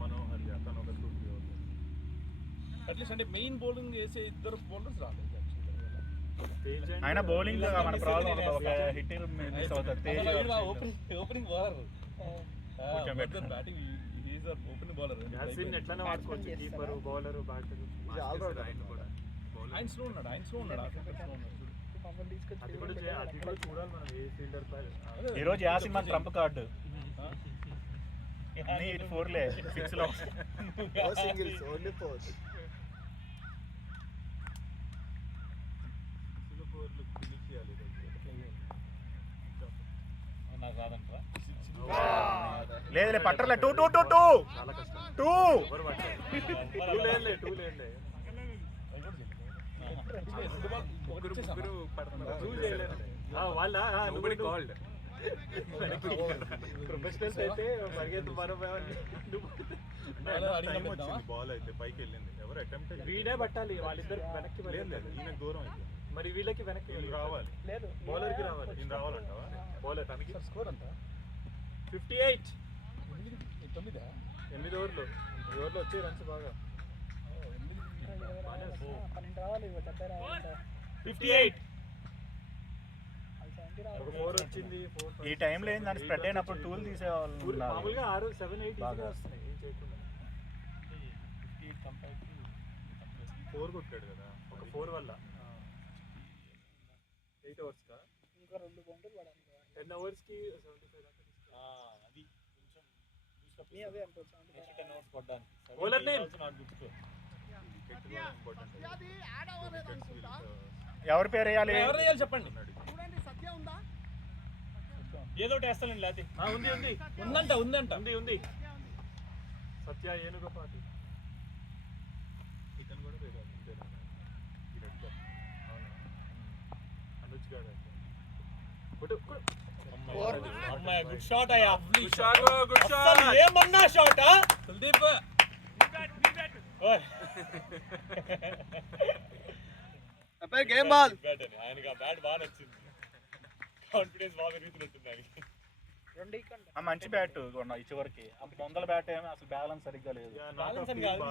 అతను ఒక 2-3 అట్లీస్ట్ అంటే మెయిన్ బౌలింగ్ వేసే ఇద్దరు బౌలర్స్ రాలేదు ఆయన బౌలింగ్ మన ప్రాబ్లం ఒక హిట్టర్ మిస్ అవుతాడు opening bowler batting is opening bowler ఎట్లానే వాడుకోవచ్చు కీపర్ బౌలర్ బ్యాటర్ ఆయన స్లో ఉన్నాడు మమ్మల్ని తీసుకొచ్చి అది కూడా చూడాలి మనం ఏ ఫీల్డర్ పై ఈ రోజు యాసిన్ మన ట్రంప్ కార్డు అన్ని 4లే 6లో సింగిల్స్ ఓన్లీ 4 లేదులే పట్టర్లే 2 చాలా కష్టం 2 ఎవరు పట్టారు 2 లేన్లే వాళ్ళ ప్రొఫెషనల్స్ అయితే పరిగెత్తు బాల్ అయితే పైకి వెళ్ళింది ఎవరు అటెంప్ట్ వీడే పట్టాలి వాళ్ళిద్దరు వెనక్కి లేదు ఈయనకు దూరం అయితే మరి వీళ్ళకి వెనక్కి రావాలి లేదు బౌలర్కి రావాలి ఈయన రావాలంటావా బౌలర్ తనకి స్కోర్ అంట 58 8 ఓవర్లు వచ్చే రన్స్ బాగా 12 రావాలి 70 రావాలి 58 ఒక 4 వచ్చింది ఈ టైంలో ఏంటంటే స్ప్రెడ్ అయినప్పుడు టూల్ తీసేవాళ్ళు మామూలుగా 6 7 8 ఈజీగా వస్తున్నాయి ఏం చేయకుండా 4 కొట్టాడు కదా ఒక 4 వల్ల 8 అవర్స్ కా ఇంకా 2 బౌండర్ పడాలి 10 అవర్స్ కి 75 దాకా అది కొంచెం నీ అదే అనుకోవచ్చు 10 అవర్స్ పడ్డానికి బౌలర్ నేమ్ ఎవరి పేరు వేయాలి ఎవరు వేయాలి చెప్పండి ఏదో ఒకటి వేస్తానండి లేకపోతే ఉందంట సత్య ఏనుగపాటి ఇతను కూడా పేరు అనుజ్ గారు అమ్మాయి గుడ్ షాట్ అయ్యా గుడ్ షాట్ ఏమన్నా షాట్ కుల్దీప్ గేమ్ బాల్ ఆయనకి ఆ బ్యాట్ బాగా నచ్చింది కాన్ఫిడెన్స్ బాగా పెరుగుతున్నట్టుంది ఆయనకి ఆ మంచి బ్యాట్ ఇచ్చేవరకు ఆ ముందల బ్యాట్ ఏమో అసలు బ్యాలెన్స్ సరిగ్గా లేదు బ్యాలెన్స్ అని కాదు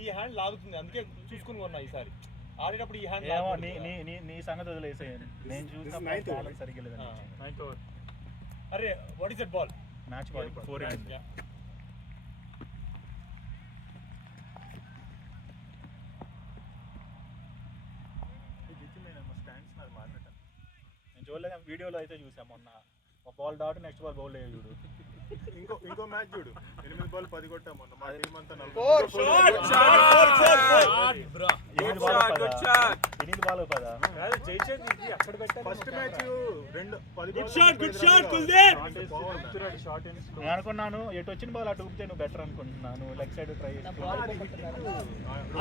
ఈ హ్యాండ్ లాగుతుంది అందుకే చూసుకుని కొన్నా ఈసారి ఆడేటప్పుడు ఈ హ్యాండ్ ఏమో నీ సంగతి వదిలేసేయండి నేను చూసిన బ్యాలెన్స్ సరిగ్గా లేదు 9th ఓవర్ అరే what is that ball match ball 4 అయింది నేను చూడలేదు వీడియోలో అయితే చూసాం మొన్న ఒక బాల్ దాటి నెక్స్ట్ బాల్ బౌల్ చూడు ఇంకో మ్యాచ్ చూడు 8 బాల్ 10 కొట్టా మొన్న మా టీం అంతా 8 బాల్ 10 ఫస్ట్ మ్యాచ్ 10 నేను అనుకున్నాను ఎటు వచ్చిన బాల్ అటు ఊపితే నువ్వు బెటర్ అనుకుంటున్నాను లెగ్ సైడ్ ట్రై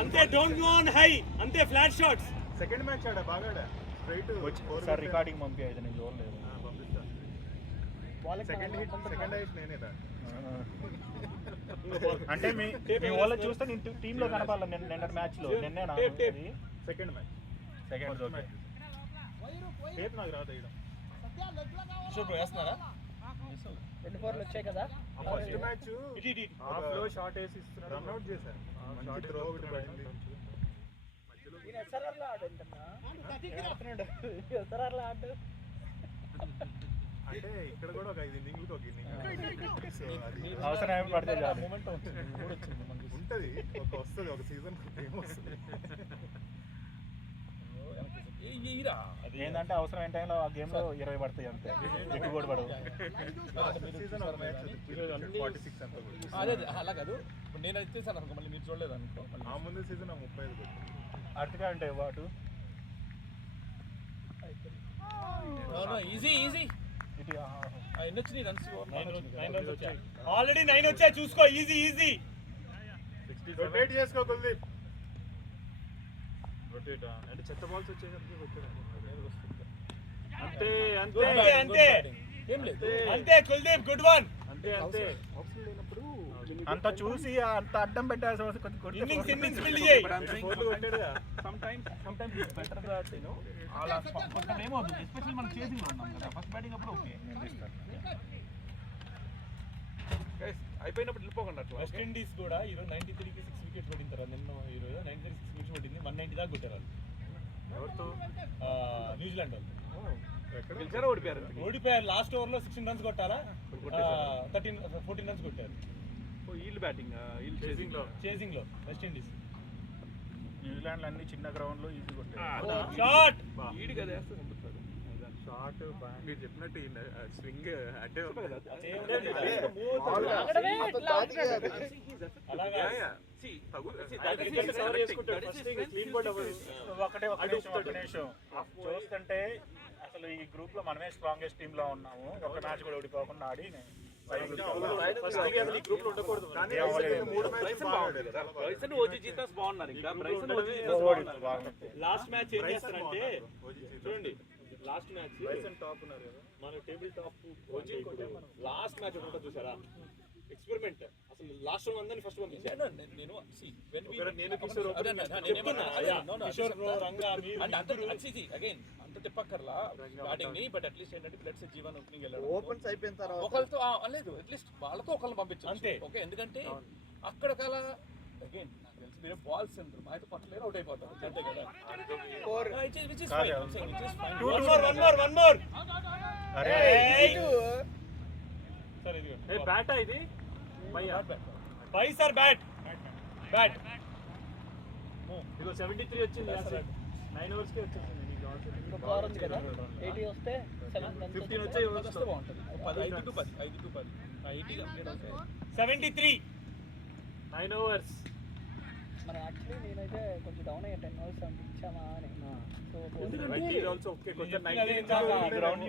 అంతే డోంట్ గో ఆన్ హై అంతే ఫ్లాట్ షాట్స్ సెకండ్ మ్యాచ్ ఆడా బాగా స్ట్రైట్ సార్ రికార్డింగ్ పంపి అయితే నేను చూడలేదు సెకండ్ హైట్ నేనే దా అంటే మీ వాళ్ళ చూస్తే నేను టీంలో కనపాల నిన్న మ్యాచ్లో నిన్నే సెకండ్ మ్యాచ్ ఓకే టేప్ నాకు రాదు వేయడం వేస్తున్నారా 2 4 వచ్చాయి కదా ఫస్ట్ మ్యాచ్ హాఫ్లో షాట్ వేసి ఇస్తున్నారు రన్ అవుట్ చేశారు మంచి త్రో ఒకటి పడింది ఈయన ఎస్ఆర్ఆర్లో ఆడంటన్నా ఎస్ఆర్ఆర్లో ఆడు అంటే ఇక్కడ కూడా ఒక 5 ఇన్నింగ్లకు ఒక ఇన్నింగ్ సో అది అవసరం ఏమి పడితే చాలు ఉంటది వస్తుంది ఒక సీజన్ ఏం వస్తుంది ఏంటంటే అవసరం ఏ టైంలో ఆ గేమ్ లో 20 పడతాయి అంతే ఎక్కువ కూడా పడవు సీజన్ ఒక మ్యాచ్ 46 అంతా కూడా అదే అలా కాదు ఇప్పుడు నేను ఇచ్చేసాను అనుకో మళ్ళీ మీరు చూడలేదు అనుకో ఆ ముందు సీజన్ 35 కొట్టాను అటుగా అంటే వాటు ఈజీ ఈజీ ఇది ఎన్ని వచ్చినాయి రన్స్ ఆల్రెడీ 9 వచ్చాయి చూసుకో ఈజీ ఈజీ రొటేట్ చేసుకో కుల్దీప్ రొటేట్ అంటే చెత్త బాల్స్ వచ్చేసరికి అంతే అంతే అంతే ఏం లేదు అంతే కుల్దీప్ గుడ్ వన్ అంతే అంతే అవసరం లేనప్పుడు అంత చూసి అంత అడ్డం పెట్టాల్సిన అవసరం కొంచెం ఇన్నింగ్స్ బిల్డ్ చేయి sometimes it's better that you know all are కొంచెం ఏమవుతుంది ఎస్పెషల్లీ మనం చేసింగ్ లో ఉన్నాం కదా ఫస్ట్ బ్యాటింగ్ అప్పుడు ఓకే గైస్ అయిపోయినప్పుడు వెళ్ళిపోకండి అట్లా వెస్ట్ ఇండీస్ కూడా ఈరోజు 93 కి 6 వికెట్స్ పడిన తర్వాత నిన్న ఈరోజు 93 6 వికెట్స్ పడింది 190 దాకా కొట్టారు ఎవరితో న్యూజిలాండ్ వాళ్ళు గెలిచారా ఓడిపోయారు ఓడిపోయారు లాస్ట్ ఓవర్ లో 16 రన్స్ కొట్టారా 14 రన్స్ కొట్టారు వీళ్ళు బ్యాటింగ్ వీళ్ళు చేసింగ్ లో వెస్ట్ ఇండీస్ న్యూజిలాండ్ అన్ని చిన్న గ్రౌండ్ లో ఈజీ కొట్టారు షాట్ ఈడి కదా వేస్తే పంపిస్తారు షార్ట్ మీరు చెప్పినట్టు స్వింగ్ అంటే ఒకటే ఒక నిమిషం చూస్తుంటే అసలు ఈ గ్రూప్ లో మనమే స్ట్రాంగెస్ట్ టీమ్ లో ఉన్నాము ఒక మ్యాచ్ కూడా ఓడిపోకుండా ఆడి లాస్ట్ మ్యాచ్ ఏం చేస్తారంటే చూడండి లాస్ట్ మ్యాచ్ టాప్ ఉన్నారు కదా మన టేబుల్ టాప్ లాస్ట్ మ్యాచ్ ఒకటి చూసారా ఎక్స్పెరిమెంట్ అసలు లాస్ట్ వన్ అందరిని ఫస్ట్ పంపించాను నేను కిషోర్ బ్రో రంగా మీరు అగైన్ అంత తిప్పక్కర్లా బ్యాటింగ్ ని బట్ అట్లీస్ట్ ఏంటంటే లెట్స్ జీవన్ ఓపెనింగ్ వెళ్ళాడు ఓపెన్స్ అయిపోయిన తర్వాత ఒకరితో లేదు అట్లీస్ట్ వాళ్ళతో ఒకరిని పంపించారు అంతే. ఓకే ఎందుకంటే అక్కడ కల అగైన్ నాకు తెలిసి మీరు బాల్స్ అంటారు మాతో పట్టలేరు అవుట్ అయిపోతారు అంతే కదా which is fine. I'm saying it is fine. One more అరే సరే ఇదిగో బ్యాటా ఇది బై సార్ బ్యాట్ ఇదిగో 73 వచ్చింది 9 ఓవర్స్ కి వచ్చేసింది ఇంకొక ఓవర్ ఉంది కదా 80 వస్తే 7 రన్స్ 15 వచ్చే వస్తే బాగుంటుంది 5 to 10 80 కంప్లీట్ అవుతాయి 73 9 ఓవర్స్ మన యాక్చువల్లీ నేనైతే కొంచెం డౌన్ అయ్యా 10 ఓవర్స్ పంపించామా అని సో గ్రౌండ్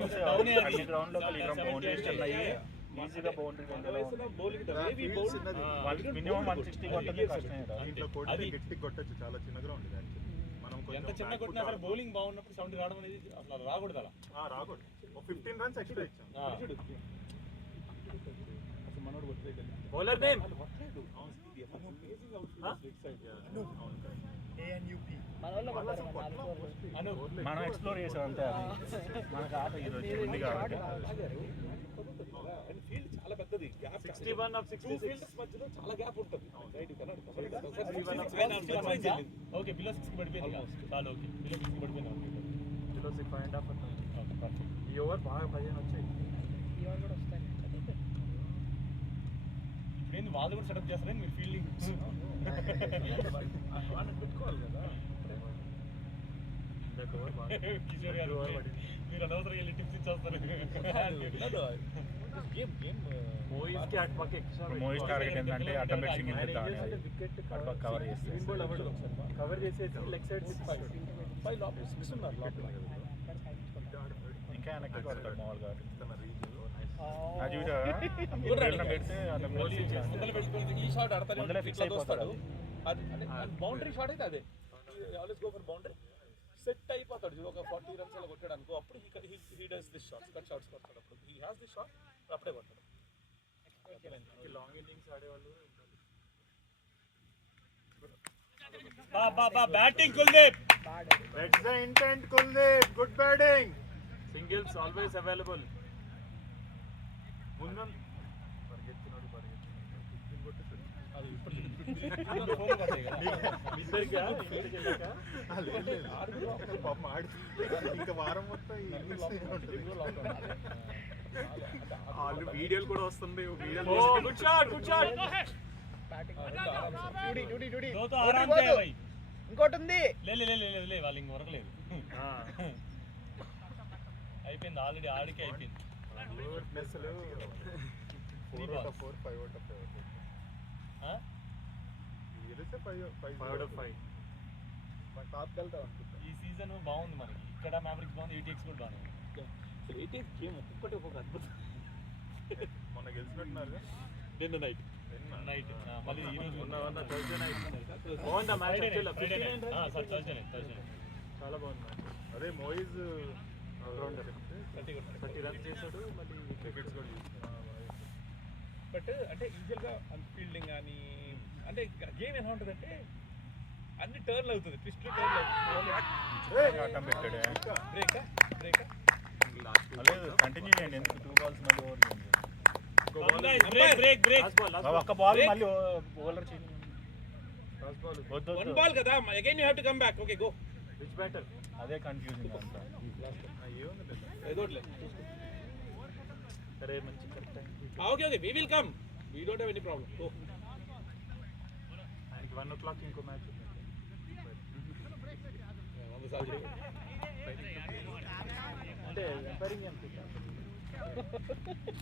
అన్ని గ్రౌండ్ లో బౌండరీస్ ఉన్నాయి ఈజీగా బౌండరీ మినిమం 160 కొట్టడం కష్టమే కదా దీంట్లో కొడితే గట్టి కొట్టచ్చు చాలా చిన్న గ్రౌండ్ ఇది యాక్చువల్లీ మనం ఎంత చిన్న కొట్టినా సరే బౌలింగ్ బాగున్నప్పుడు సౌండ్ రావడం అనేది అసలు రాకూడదు అలా రాకూడదు ఒక 15 రన్స్ ఎక్స్ట్రా ఇచ్చాం మనోడు కొట్టలేదు బౌలర్ నేమ్ మన వాళ్ళు కొట్టారు మన 4 ఓవర్లు మనం ఎక్స్ప్లోర్ చేసాం అంతే అది మనకు ఆట ఈరోజు ఉంది కాబట్టి ఫీల్డ్ చాలా పెద్దది గ్యాప్ 61 ఆఫ్ 60 ఫీల్డ్స్ మధ్యలో చాలా గ్యాప్ ఉంటుంది రైట్ కరెక్ట్ ఓకే బిలో 6 పడిపోయింది చాలా ఓకే బిలో 6 పడిపోయింది బిలో 6 5.5 ఓకే పర్ఫెక్ట్ ఈ ఓవర్ బాగా 15 వచ్చాయి ఈ ఓవర్ కూడా వస్తాయి ఇప్పుడు వాళ్ళు కూడా సెటప్ చేస్తారని మీరు ఫీల్డింగ్ పెట్టుకోవాలి కదా కిషోర్ గారు మీరు అనవసరం వెళ్ళి టిప్స్ ఇచ్చేస్తారు మోయిస్కి అటు పక్క ఎక్స్ట్రా మోయిస్ టార్గెట్ ఏంటంటే అటోమేటిక్ సింగిల్ అటు కవర్ చేస్తే కవర్ చేసేసి లెగ్ సైడ్ 5 లోపల 6 ఉన్నారు లోపల. ఇంకా వెనక్కి కొడతాడు మామూలుగా అది పెడితే ముందర పెట్టుకొని ఈ షాట్ ఆడతాడు, ముందరే ఫిక్స్ అయిపోతాడు. అది బౌండరీ షాట్ అయితే అదే always go for boundary. Set అయిపోతాడు చూడు, ఒక 40 రన్స్ అలా కొట్టాడు అనుకో, అప్పుడు he does this shots, cut shots కొడతాడు. అప్పుడు హీ హ్యాస్ దిస్ షాట్, అప్పుడే కొడతాడు. లాంగ్ ఇన్నింగ్స్ ఆడేవాళ్ళు batting Kuldeep. That's the intent Kuldeep. Good batting. Singles always available. ముందు పరిగెత్తినోడు అది ఇప్పుడు ఇంకా వారం మొత్తం వాళ్ళు వీడియోలు కూడా వస్తుంది. Good shot, good shot. ఇంకోటి ఉంది. లే వాళ్ళు ఇంక వరకలేదు. అయిపోయింది ఆల్రెడీ, ఆడికే అయిపోయింది. 5/5 టాప్ వెళ్తాం అనుకుంటా. ఈ సీజన్ బాగుంది మనకి. ఇక్కడ మ్యావరిక్స్ బాగుంది, ATX కూడా బాగుంది. గేమ్ ఒక్కొక్కటి ఒక్కొక్క అద్భుతం. మొన్న గెలిచినట్టున్నారు నిన్న నైట్ నైట్ మళ్ళీ ఈ రోజు థర్స్డే నైట్ బాగుంది మ్యాచ్. చాలా బాగుంది. అదే మోయిజ్ 30 రన్స్ చేశాడు. మళ్ళీ వికెట్స్ కూడా బట్ అంటే యూజువల్గా ఫీల్డింగ్ కానీ అంటే గేమ్ ఎలా ఉంటుందంటే అన్ని టర్న్లు అవుతుంది, ట్విస్ట్ టర్న్లు అవుతుంది. ఆటం పెట్టాడు. బ్రేకా బ్రేకా లేదు కంటిన్యూ చేయండి. ఎందుకు 2 balls మళ్ళీ ఓవర్ చేయండి. ఒక్క బాల్ మళ్ళీ బౌలర్ చేయండి. వద్దు వన్ బాల్ కదా, again you have to come back. Okay go. Which batter? అదే కన్ఫ్యూజింగ్ అంతా. ఏదో లేదు. సరే మంచి correct time. Okay okay we will come, we don't have any problem. Go. ఆయనకి 1 o'clock ఇంకో మ్యాచ్ ఉంది. అంటే ఎంపైరింగ్ అనుకుంటా.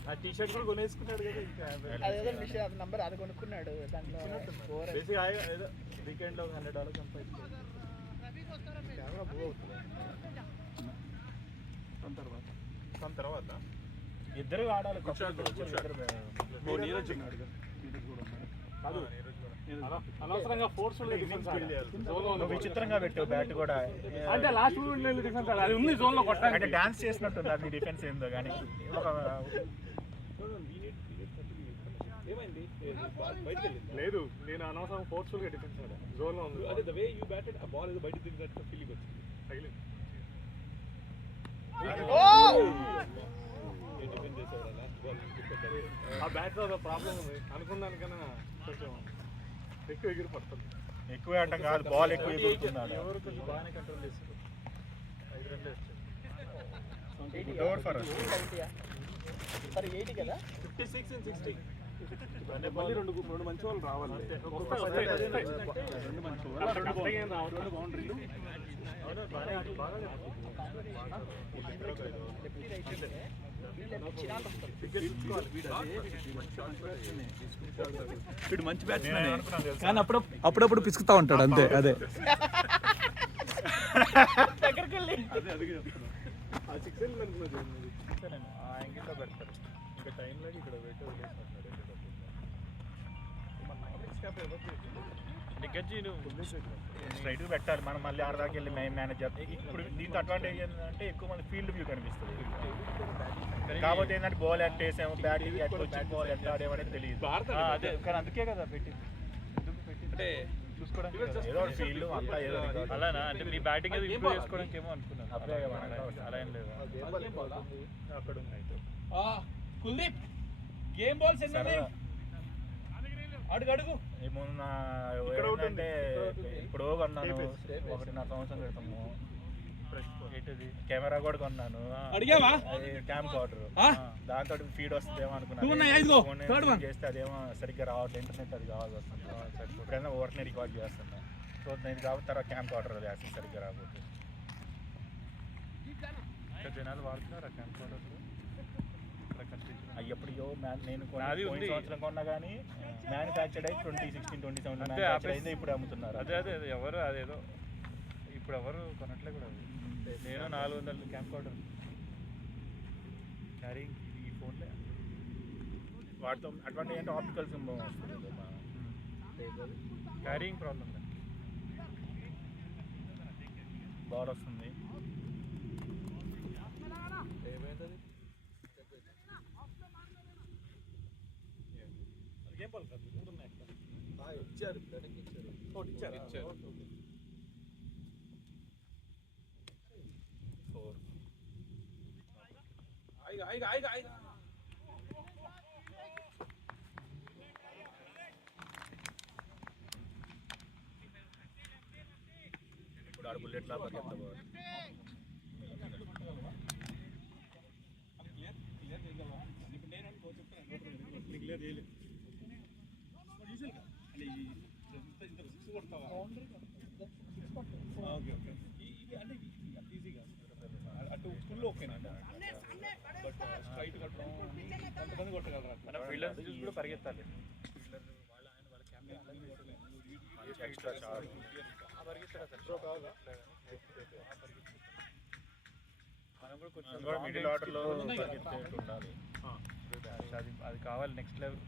ఆ టీ షర్ట్ కూడా కొనేసుకున్నాడు కదా. ఇంకా అదేదో మిషన్ నంబర్ అది కొనుక్కున్నాడు. దాంట్లో బేసిక్ ఏదో వీకెండ్లో $100 సంపాదించాడు. కెమెరా మూవ్ అవుతుంది తర్వాత ఇద్దరు ఆడాలి. అనవసరంగా ఫోర్స్ఫుల్ విచిత్రంగా పెట్టావు బ్యాట్ కూడా. అంటే లాస్ట్ మూమెంట్ డిఫెన్స్ అది ఉంది జోన్ లో కొట్టాలి. అంటే డాన్స్ చేసినట్టుంది అది డిఫెన్స్ ఏందో కానీ ఏమైంది? బయటికి వెళ్ళింది. లేదు, నేను అనవసరం ఫోర్స్ఫుల్ గా డిఫెన్స్ ఆడా. జోన్ లో ఉంది. అదే ద వే యూ బ్యాటెడ్, ఆ బాల్ ఏదో బయటికి తిరిగినట్టు ఫీలింగ్ వచ్చింది. తగిలింది. డిఫెండ్ చేసేవారు లాస్ట్ బాల్. ఆ బ్యాట్ లో ప్రాబ్లం ఉంది అనుకున్నానికన్నా కొంచెం ఎక్కువ ఎగిరి పడుతుంది. ఎక్కువ ఆడటం కాదు, బాల్ ఎక్కువ ఎగురుతున్నాడు. ఎవరు కొంచెం బాగానే కంట్రోల్ చేస్తారు. 5 రన్లు వచ్చాయి. Over for us. సరే 80 కదా. 56 and 60. అంటే మళ్ళీ రెండు మంచి వాళ్ళు రావాలి. రెండు మంచి వాళ్ళు బౌండరీలు. అవును బాగా వీడు మంచి బ్యాట్స్మెన్ కానీ అప్పుడప్పుడు పిసుకుతా ఉంటాడు అంతే. అదే ఆ 6 రన్లు అనుకున్నా. ఆ యాంగిల్లో పెడతారు. ఇంకా టైం లేదు ఇక్కడ పెట్టి వదిలేసినట్టు. స్ట్రైట్ పెట్టాలి మనం. మళ్ళీ ఆడదాకా వెళ్ళి మేనేజ్ చేస్తాం. ఇప్పుడు దీంతో అడ్వాంటేజ్ ఏంటంటే ఎక్కువ మంది ఫీల్డ్ వ్యూ కనిపిస్తుంది. కాకపోతే ఏంటంటే బాల్ ఎట్ వేసాము, బ్యాటింగ్ ఎట్ వచ్చి బాల్ ఎట్ ఆడేమనేది తెలియదు. అదే కానీ అందుకే కదా పెట్టింది. అంటే చూసుకోవడానికి ఏదో ఫీల్డ్ అంతా ఏదో అలానా? అంటే మీ బ్యాటింగ్ అది ఇంప్రూవ్ చేసుకోవడానికి ఏమో అనుకున్నాను. అప్పుడే అలా ఏం లేదు. అక్కడ ఉంది. కుల్దీప్ గేమ్ బాల్స్ ఎన్ని? అడుగు అడుగు. ఏమన్నా ఏంటంటే ఇప్పుడు కొన్నాను 1.5 సంవత్సరం క్రితము. కెమెరా కూడా కొన్నాను. అడిగావా? క్యామ్ కార్డర్. దాంతో ఫీడ్ వస్తుందేమో టూ ఉన్నాయి, ఐదుగో. థర్డ్ అనుకున్నాను. వన్ చేస్తే అదేమో సరిగ్గా రావట్లేదు. ఇంటర్నెట్ అది కావాల్సి వస్తుంది. ఇప్పుడైనా ఓవర్నే రికార్డ్ చేస్తున్నా. సో నేను కాబట్టి తర్వాత క్యామ్ కార్డర్ వేస్తాను సరిగ్గా రాకపోతే. జనాలు వాడుతున్నారు ఆ క్యాంప్ అవి ఎప్పటికో నేను నాది పోయిన ఉంది. సంవత్సరం కొన్నా కానీ మ్యానుఫ్యాక్చర్డ్ అయ్యి 2016, 2017 అంతే, మ్యానుఫ్యాక్చర్ అయింది, ఇప్పుడు అమ్ముతున్నారు. అదే ఎవరు అదేదో ఇప్పుడు ఎవరు కొనట్లే కూడా అది. నేను 400 క్యాంప్ కార్డర్ క్యారింగ్ ఈ ఫోన్లే. వాటితో అడ్వాంటేజ్ అంటే ఆప్టికల్ సింబల్ వస్తుంది, క్యారింగ్ ప్రాబ్లం బాల్ వస్తుంది. ఏం బాల్ కాదు, 3 ఉన్నాయి అక్కడ. ఇచ్చారు బ్యాటింగ్ ఇచ్చారు. ఒకటి ఇచ్చారా? ఇచ్చారు. ఓకే. 4 आएगा ఇప్పుడు ఆడ బుల్లెట్ లా పరిగెత్తా బాల్. క్లియర్ చేయగలవా? ఇప్పుడు నేను అనుకో చెప్తాను, క్లియర్ చేయలేదు. యూజువల్గా అంటే ఇంత 6 కొడతావా? Okay okay. ఇవి అంటే అంత ఈజీగా అటు ఫుల్ ఓకేనా బట్ స్ట్రైట్ కొట్టడం కొంతమంది కొట్టగలరా? మన ఫీల్డర్స్ చూసి కూడా పరిగెత్తాలి. Extra charge. మనం కూడా కొంచెం అది కూడా మిడిల్ ఆర్డర్లో పరిగెత్తేట్టు ఉండాలి. అది కావాలి. నెక్స్ట్ లెవెల్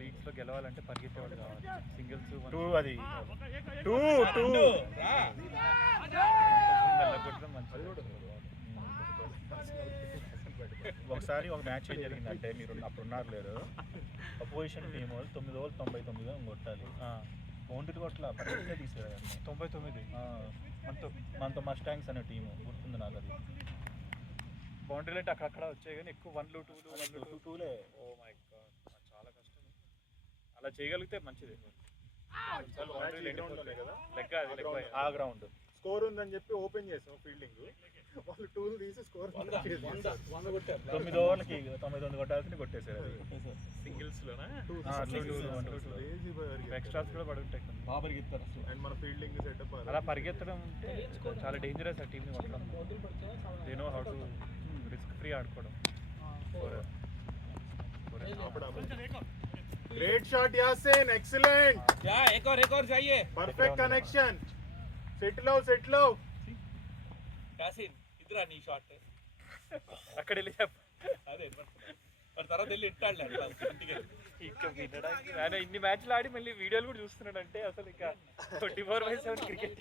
లీగ్స్లో గెలవాలంటే పరిగెత్తేవాళ్ళు కావాలి. సింగిల్స్ 2 అది 2 వెళ్ళగొట్టడం మంచిది. ఒకసారి ఒక మ్యాచ్ ఏం జరిగిందంటే, మీరు అప్పుడు ఉన్నారు లేరు, అపోజిషన్ టీమ్ వాళ్ళు 9 ఓవర్లు 99గా కొట్టాలి. బౌండరీ కొట్ల పరిగెత్తే తీసేది 99 మనతో మస్టాంగ్స్ అనే టీము గుర్తుంది నాకు. అది బౌండరీలు అంటే అక్కడక్కడ వచ్చాయి కానీ ఎక్కువ 1లు 2లు 2లే. ఓ మై గాడ్, చాలా కష్టం. అలా చేయగలిగితే మంచిది. లెక్క అది లెక్క. ఆ గ్రౌండ్ స్కోర్ ఉందని చెప్పి ఓపెన్ చేసాం ఫీల్డింగ్, వాళ్ళు టూల్ తీసి స్కోర్ 100 కొట్టారు. 9 ఓవర్లకి 99 కొట్టాల్సింది కొట్టేసారు. సింగిల్స్లోనా ఈజీ ఎక్స్ట్రాస్ కూడా పడుంటాయి కొన్ని. బాగా పరిగెత్తారు అసలు. అండ్ మన ఫీల్డింగ్ సెటప్ అలా పరిగెత్తడం అంటే చాలా డేంజరస్. ఆ టీంని కొట్టడం. They know how to risk free ఆడుకోవడం. ग्रेट शॉट यासिन, एक्सीलेंट, क्या एक और चाहिए परफेक्ट कनेक्शन, सेट लो यासीन इधर नी షాట్ అక్కడ వెళ్ళి అదే మరి తర్వాత వెళ్ళి ఇట్టాడులే అట్లా ఇంటికి ఇంకా వినడానికి ఆయన ఇన్ని మ్యాచ్లు ఆడి మళ్ళీ వీడియోలు కూడా చూస్తున్నాడు అంటే అసలు ఇంకా 24/7 క్రికెట్.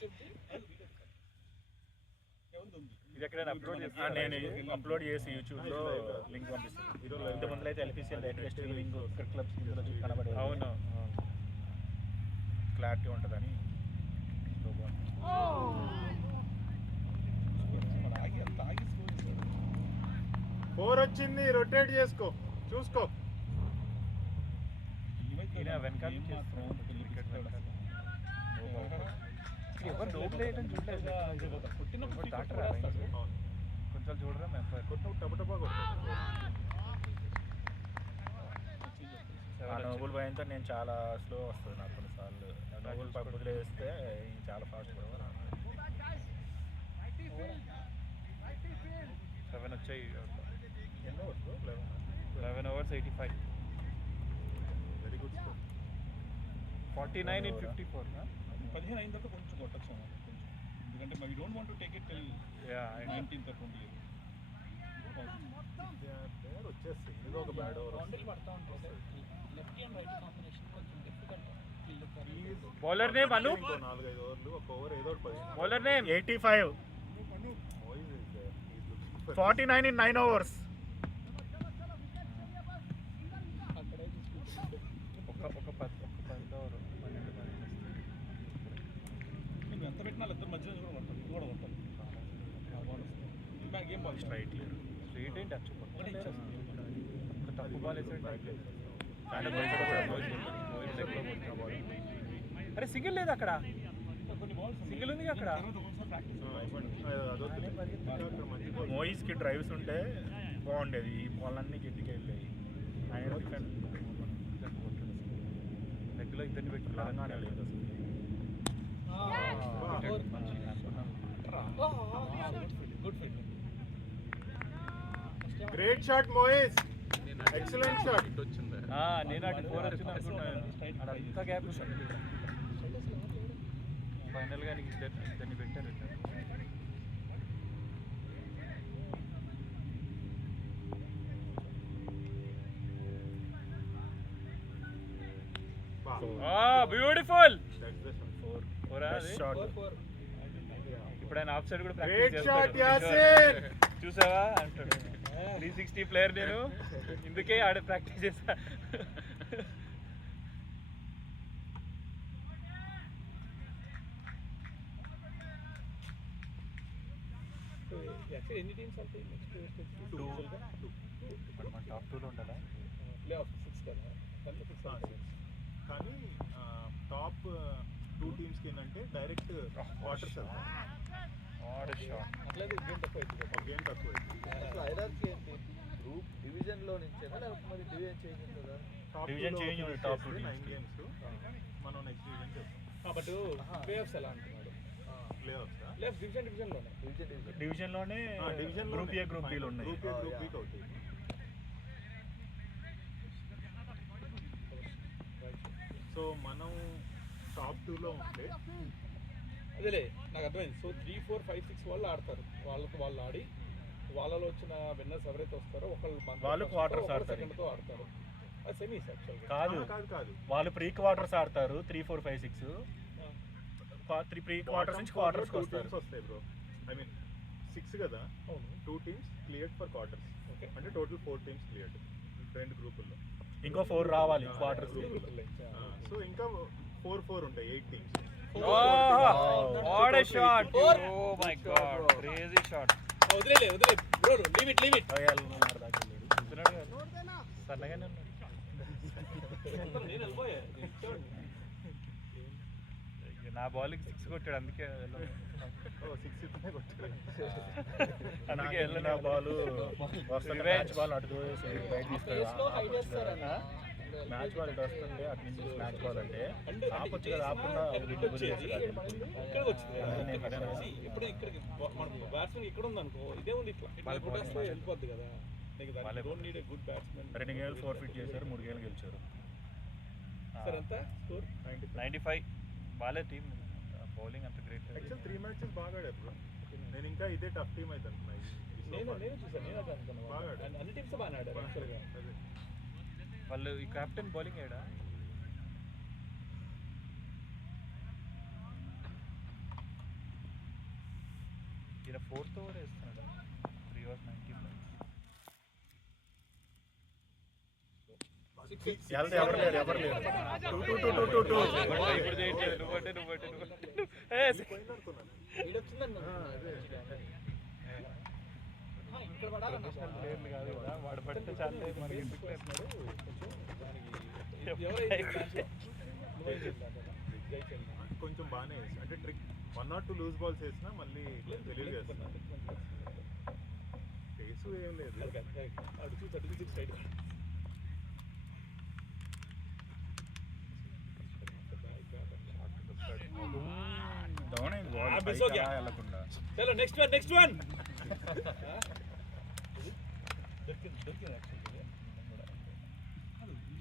ఇది ఎక్కడైనా అప్లోడ్ చేస్తాను. నేను అప్లోడ్ చేసి యూట్యూబ్లో లింక్ పంపిస్తాను. ఇంతకుముందు అయితే ఎల్పిసిఎల్ లేటెస్ట్ లింక్ క్రికెట్ క్లబ్స్ కనబడేది. అవును, క్లారిటీ ఉంటుందని. 4 వచ్చింది, రొటేట్ చేసుకో, చూసుకో. ఈయన వెనకాల క్రికెట్ వెనకాల ఎవరు నో ప్లే చేయడం చూడలేదు. ఎవరు దాటరా కొంచెం చూడరా ఎంపైర్ టపటపా కొట్టు. ఆ నోబుల్ భయంతో నేను చాలా స్లో వస్తుంది నాకు కొన్నిసార్లు. నోబుల్ పప్పు వదిలేస్తే చాలా ఫాస్ట్ కూడా. 7 వచ్చాయి. ఎన్నో వచ్చు 11 overs 85. Very good score. 49 in 54. 15 అయిన తర్వాత కొంచెం కొట్టచ్చు కొంచెం, ఎందుకంటే we don't want to take it till 19th or 20th. Player వచ్చేసి ఏదో ఒక బ్యాడ్ ఓవర్ బౌండరీ పడతా ఉంటుంది. లెఫ్ట్ అండ్ రైట్ కాంబినేషన్ కొంచెం డిఫికల్ట్. బౌలర్ నేమ్ అను. 4-5 ఓవర్లు ఒక ఓవర్ ఏదో ఒకటి పడింది. Bowler name 85. 49 in 9 overs. అక్కడే చూసుకుంటుంది. ఒక 10 ఓవర్ 12 నువ్వు ఎంత పెట్టినా ఇద్దరు మధ్యలో కూడా కొట్టాలి, ఇది కూడా కొట్టాలి. గేమ్ బాల్ స్ట్రైట్ స్ట్రైట్ ఏంటి అచ్చు ఒక తప్పు బాల్ వేసాడు. అరే సింగిల్ లేదు అక్కడ. కొన్ని బాల్స్ సింగిల్ ఉంది అక్కడ. మోయిస్కి డ్రైవ్స్ ఉంటే బాగుండేది. ఈ బాల్ అన్నీ గట్టికి వెళ్ళాయి. ఆయన డిఫెండ్ లెగ్లో ఇద్దరిని పెట్టి తెలంగాణ లేదు అసలు. Good field. గ్రేట్ షాట్ మోయిస్. Excellent shot. నేను అటు 4 వచ్చింది అనుకున్నాను. అంతా గ్యాప్ ఫైనల్గా నీకు దాన్ని పెట్టారు. బ్యూటిఫుల్. ఇప్పుడు ఆయన ఆఫ్ సైడ్ కూడా గ్రేట్ షాట్ యాసిన్. చూసావా అంటాడు 360 ప్లేయర్ నేను, ఇందుకే ఆడ ప్రాక్టీస్ చేస్తా. ఎన్ని టీమ్స్ అంటే నెక్స్ట్ మన టాప్ 2లో ఉండాలా? ప్లే ఆఫ్ 6 కదా, కానీ టాప్ 2 టీమ్స్ కి ఏంటంటే డైరెక్ట్ క్వార్టర్స్ అట్లయితే గేమ్ తక్కువ అవుతుంది కదా. గేమ్ తక్కువ. అసలు హైరార్కీ ఏంటి? గ్రూప్ డివిజన్ లో నుంచేనా లేకపోతే మరి డివిజన్ చేంజ్ ఉంటుందా? డివిజన్ చేంజ్ ఉంది టాప్ 2 9 గేమ్స్ మనం నెక్స్ట్ డివిజన్ చేస్తాం. బట్ ప్లే ఆఫ్స్ ఎలా అంటున్నాడు? ప్లే ఆఫ్స్ లెఫ్ట్ డివిజన్లోనే డివిజన్లోనే డివిజన్ గ్రూప్ ఏ గ్రూప్ బిలో ఉన్నాయి. గ్రూప్ ఏ గ్రూప్ బి అవుతాయి. సో మనం టాప్ 2లో ఉంటే అదేలే నాకు అర్థమైంది. సో 3, 4, 5, 6 వాళ్ళు ఆడతారు, వాళ్ళు ఆడి వాళ్ళలో వచ్చిన విన్నర్స్ ఎవరైతే వస్తారో వాళ్ళు quarters ఆడతారు. సెకండ్తో ఆడతారు. అది సెమీస్ యాక్చువల్గా కాదు వాళ్ళు ప్రీ క్వార్టర్స్ ఆడతారు. 3, 4, 5, 6 ప్రీ క్వార్టర్స్ నుంచి క్వార్టర్స్ వస్తారు. వస్తాయి బ్రో. ఐ మీన్ 6 కదా, అవును. 2 teams cleared for quarters. Okay, అంటే టోటల్ 4 టీమ్స్ క్లియర్డ్ 2 గ్రూపుల్లో. ఇంకో 4 రావాలి క్వార్టర్స్. సో ఇంకా 4 ఉంటాయి 8 teams. What a shot! Oh my god, crazy shot. వదిలే బ్రో, లీవ్ ఇట్ సన్నగానే ఉన్నాడు. నా బాల్కి 6 కొట్టాడు, అందుకే 6 ఇతనే కొట్టాడు. అందుకే వెళ్ళిన బాల్ వస్తుంది. మ్యాచ్ బాల్ అటు మ్యాచ్ బాల్ ఇటు వస్తుంది, అటు నుంచి మ్యాచ్ బాల్ అంటే ఆపొచ్చు కదా, ఆపకుండా ఇక్కడికి వచ్చింది. ఇప్పుడు ఇక్కడికి మన బ్యాట్స్మెన్ ఇక్కడ ఉంది అనుకో, ఇదే ఉంది ఇట్లా కొట్టేస్తే వెళ్ళిపోద్ది కదా. Don't need a good batsmen. 2 గేమ్లు ఫోర్ఫిట్ చేశారు, 3 గేమ్లు గెలిచారు. సార్ ఎంత స్కోర్? 95. బాలే టీమ్, బౌలింగ్ అంత గ్రేట్. యాక్చువల్ 3 మ్యాచెస్ బాగా ఆడారు బ్రో. నేను ఇంకా ఇదే టఫ్ టీమ్ అయితే అనుకున్నా. నేను చూసాను, నేను అదే అనుకున్నాను. అన్ని టీమ్స్ బాగా ఆడారు యాక్చువల్గా. వాళ్ళు ఈ కెప్టెన్ బౌలింగ్ ఏడా? ఈయన 4th ఓవర్ వేస్తున్నాడు. 3 overs 90 runs. ఎవరు లేరు. 2. ఇప్పుడు చేయట్లేదు. నువ్వు ఇక్కడ పడాలన్నా కాదు కదా, వాడు పడితే చాలే మనకి ఎందుకు కొంచెం బాగానే వేసి అంటే ట్రిక్ 1 or 2 లూజ్ బాల్స్ వేసినా మళ్ళీ తెలియదు చేస్తున్నా. కేసు ఏం లేదు. డౌన్ అయింది బాల్ పైకి వెళ్ళకుండా. చలో నెక్స్ట్ వన్.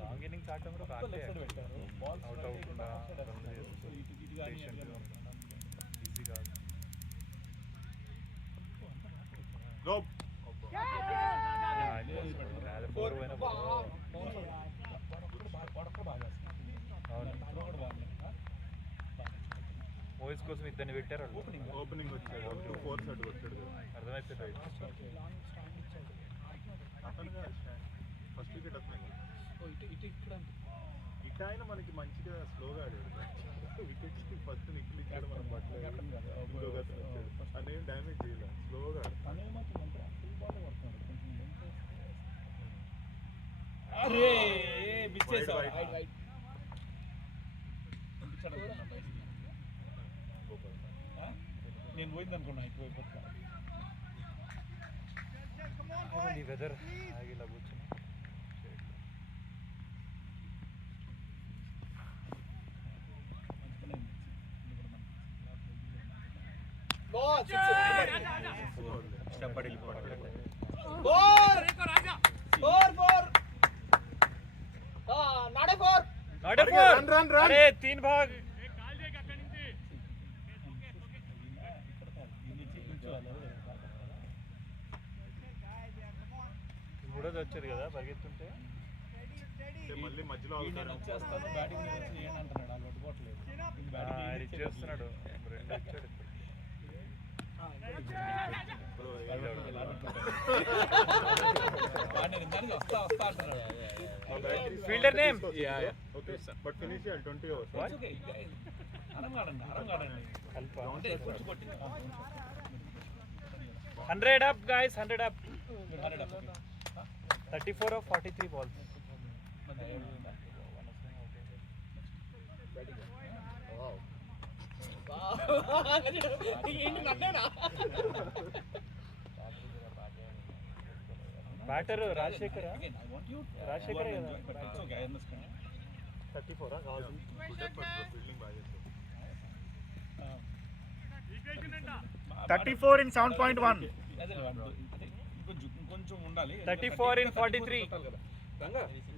లాంగ్ ఇన్నింగ్స్ ఆడటం కూడా బాగా అవుట్ అవ్వకుండా ఈజీగా. మోయిస్ కోసం ఇద్దరిని పెట్టారు. ఓపెనింగ్ వచ్చాడు, 2 4 అటు కొట్టాడు. అర్థమైపోయింది. ఫస్ట్ వికెట్ అతనే. ఇటు ఆయన మనకి మంచిగా స్లోగా ఆడాడు. వికెట్స్కి ఫస్ట్ నిక్కులు ఇచ్చాడు, మనం పట్టలేదు. ఇంకొక అతను వచ్చాడు, అదేం డ్యామేజ్ చేయలేదు, స్లోగా నేను పోయింది అనుకున్నా ఎక్కువ. ఈ వెదర్ ఇలా కూర్చుని ఫోర్ run, run. अरे 3 भाग మూడోది వచ్చేది కదా పరిగెత్తుంటే మళ్ళీ మధ్యలో నేను వచ్చేస్తాను బ్యాటింగ్ చేయండి అంటున్నాడు వాళ్ళు పట్టుకోవట్లేదు ఆయన ఇచ్చేస్తున్నాడు 2 వచ్చాడు వస్తా అంటున్నాడు fielder name okay but finish చేయాలి 20 overs. అరంగాడండి అంటే కొంచెం కొట్టి 100 up guys 100 up 34 of 43 balls batter Rajasekhar Rajasekhar 34 కావాలి Good effort, bro. Fielding బాగా చేశారు. 34 in 7.1 ఇంకొంచెం ఉండాలి 34 in 43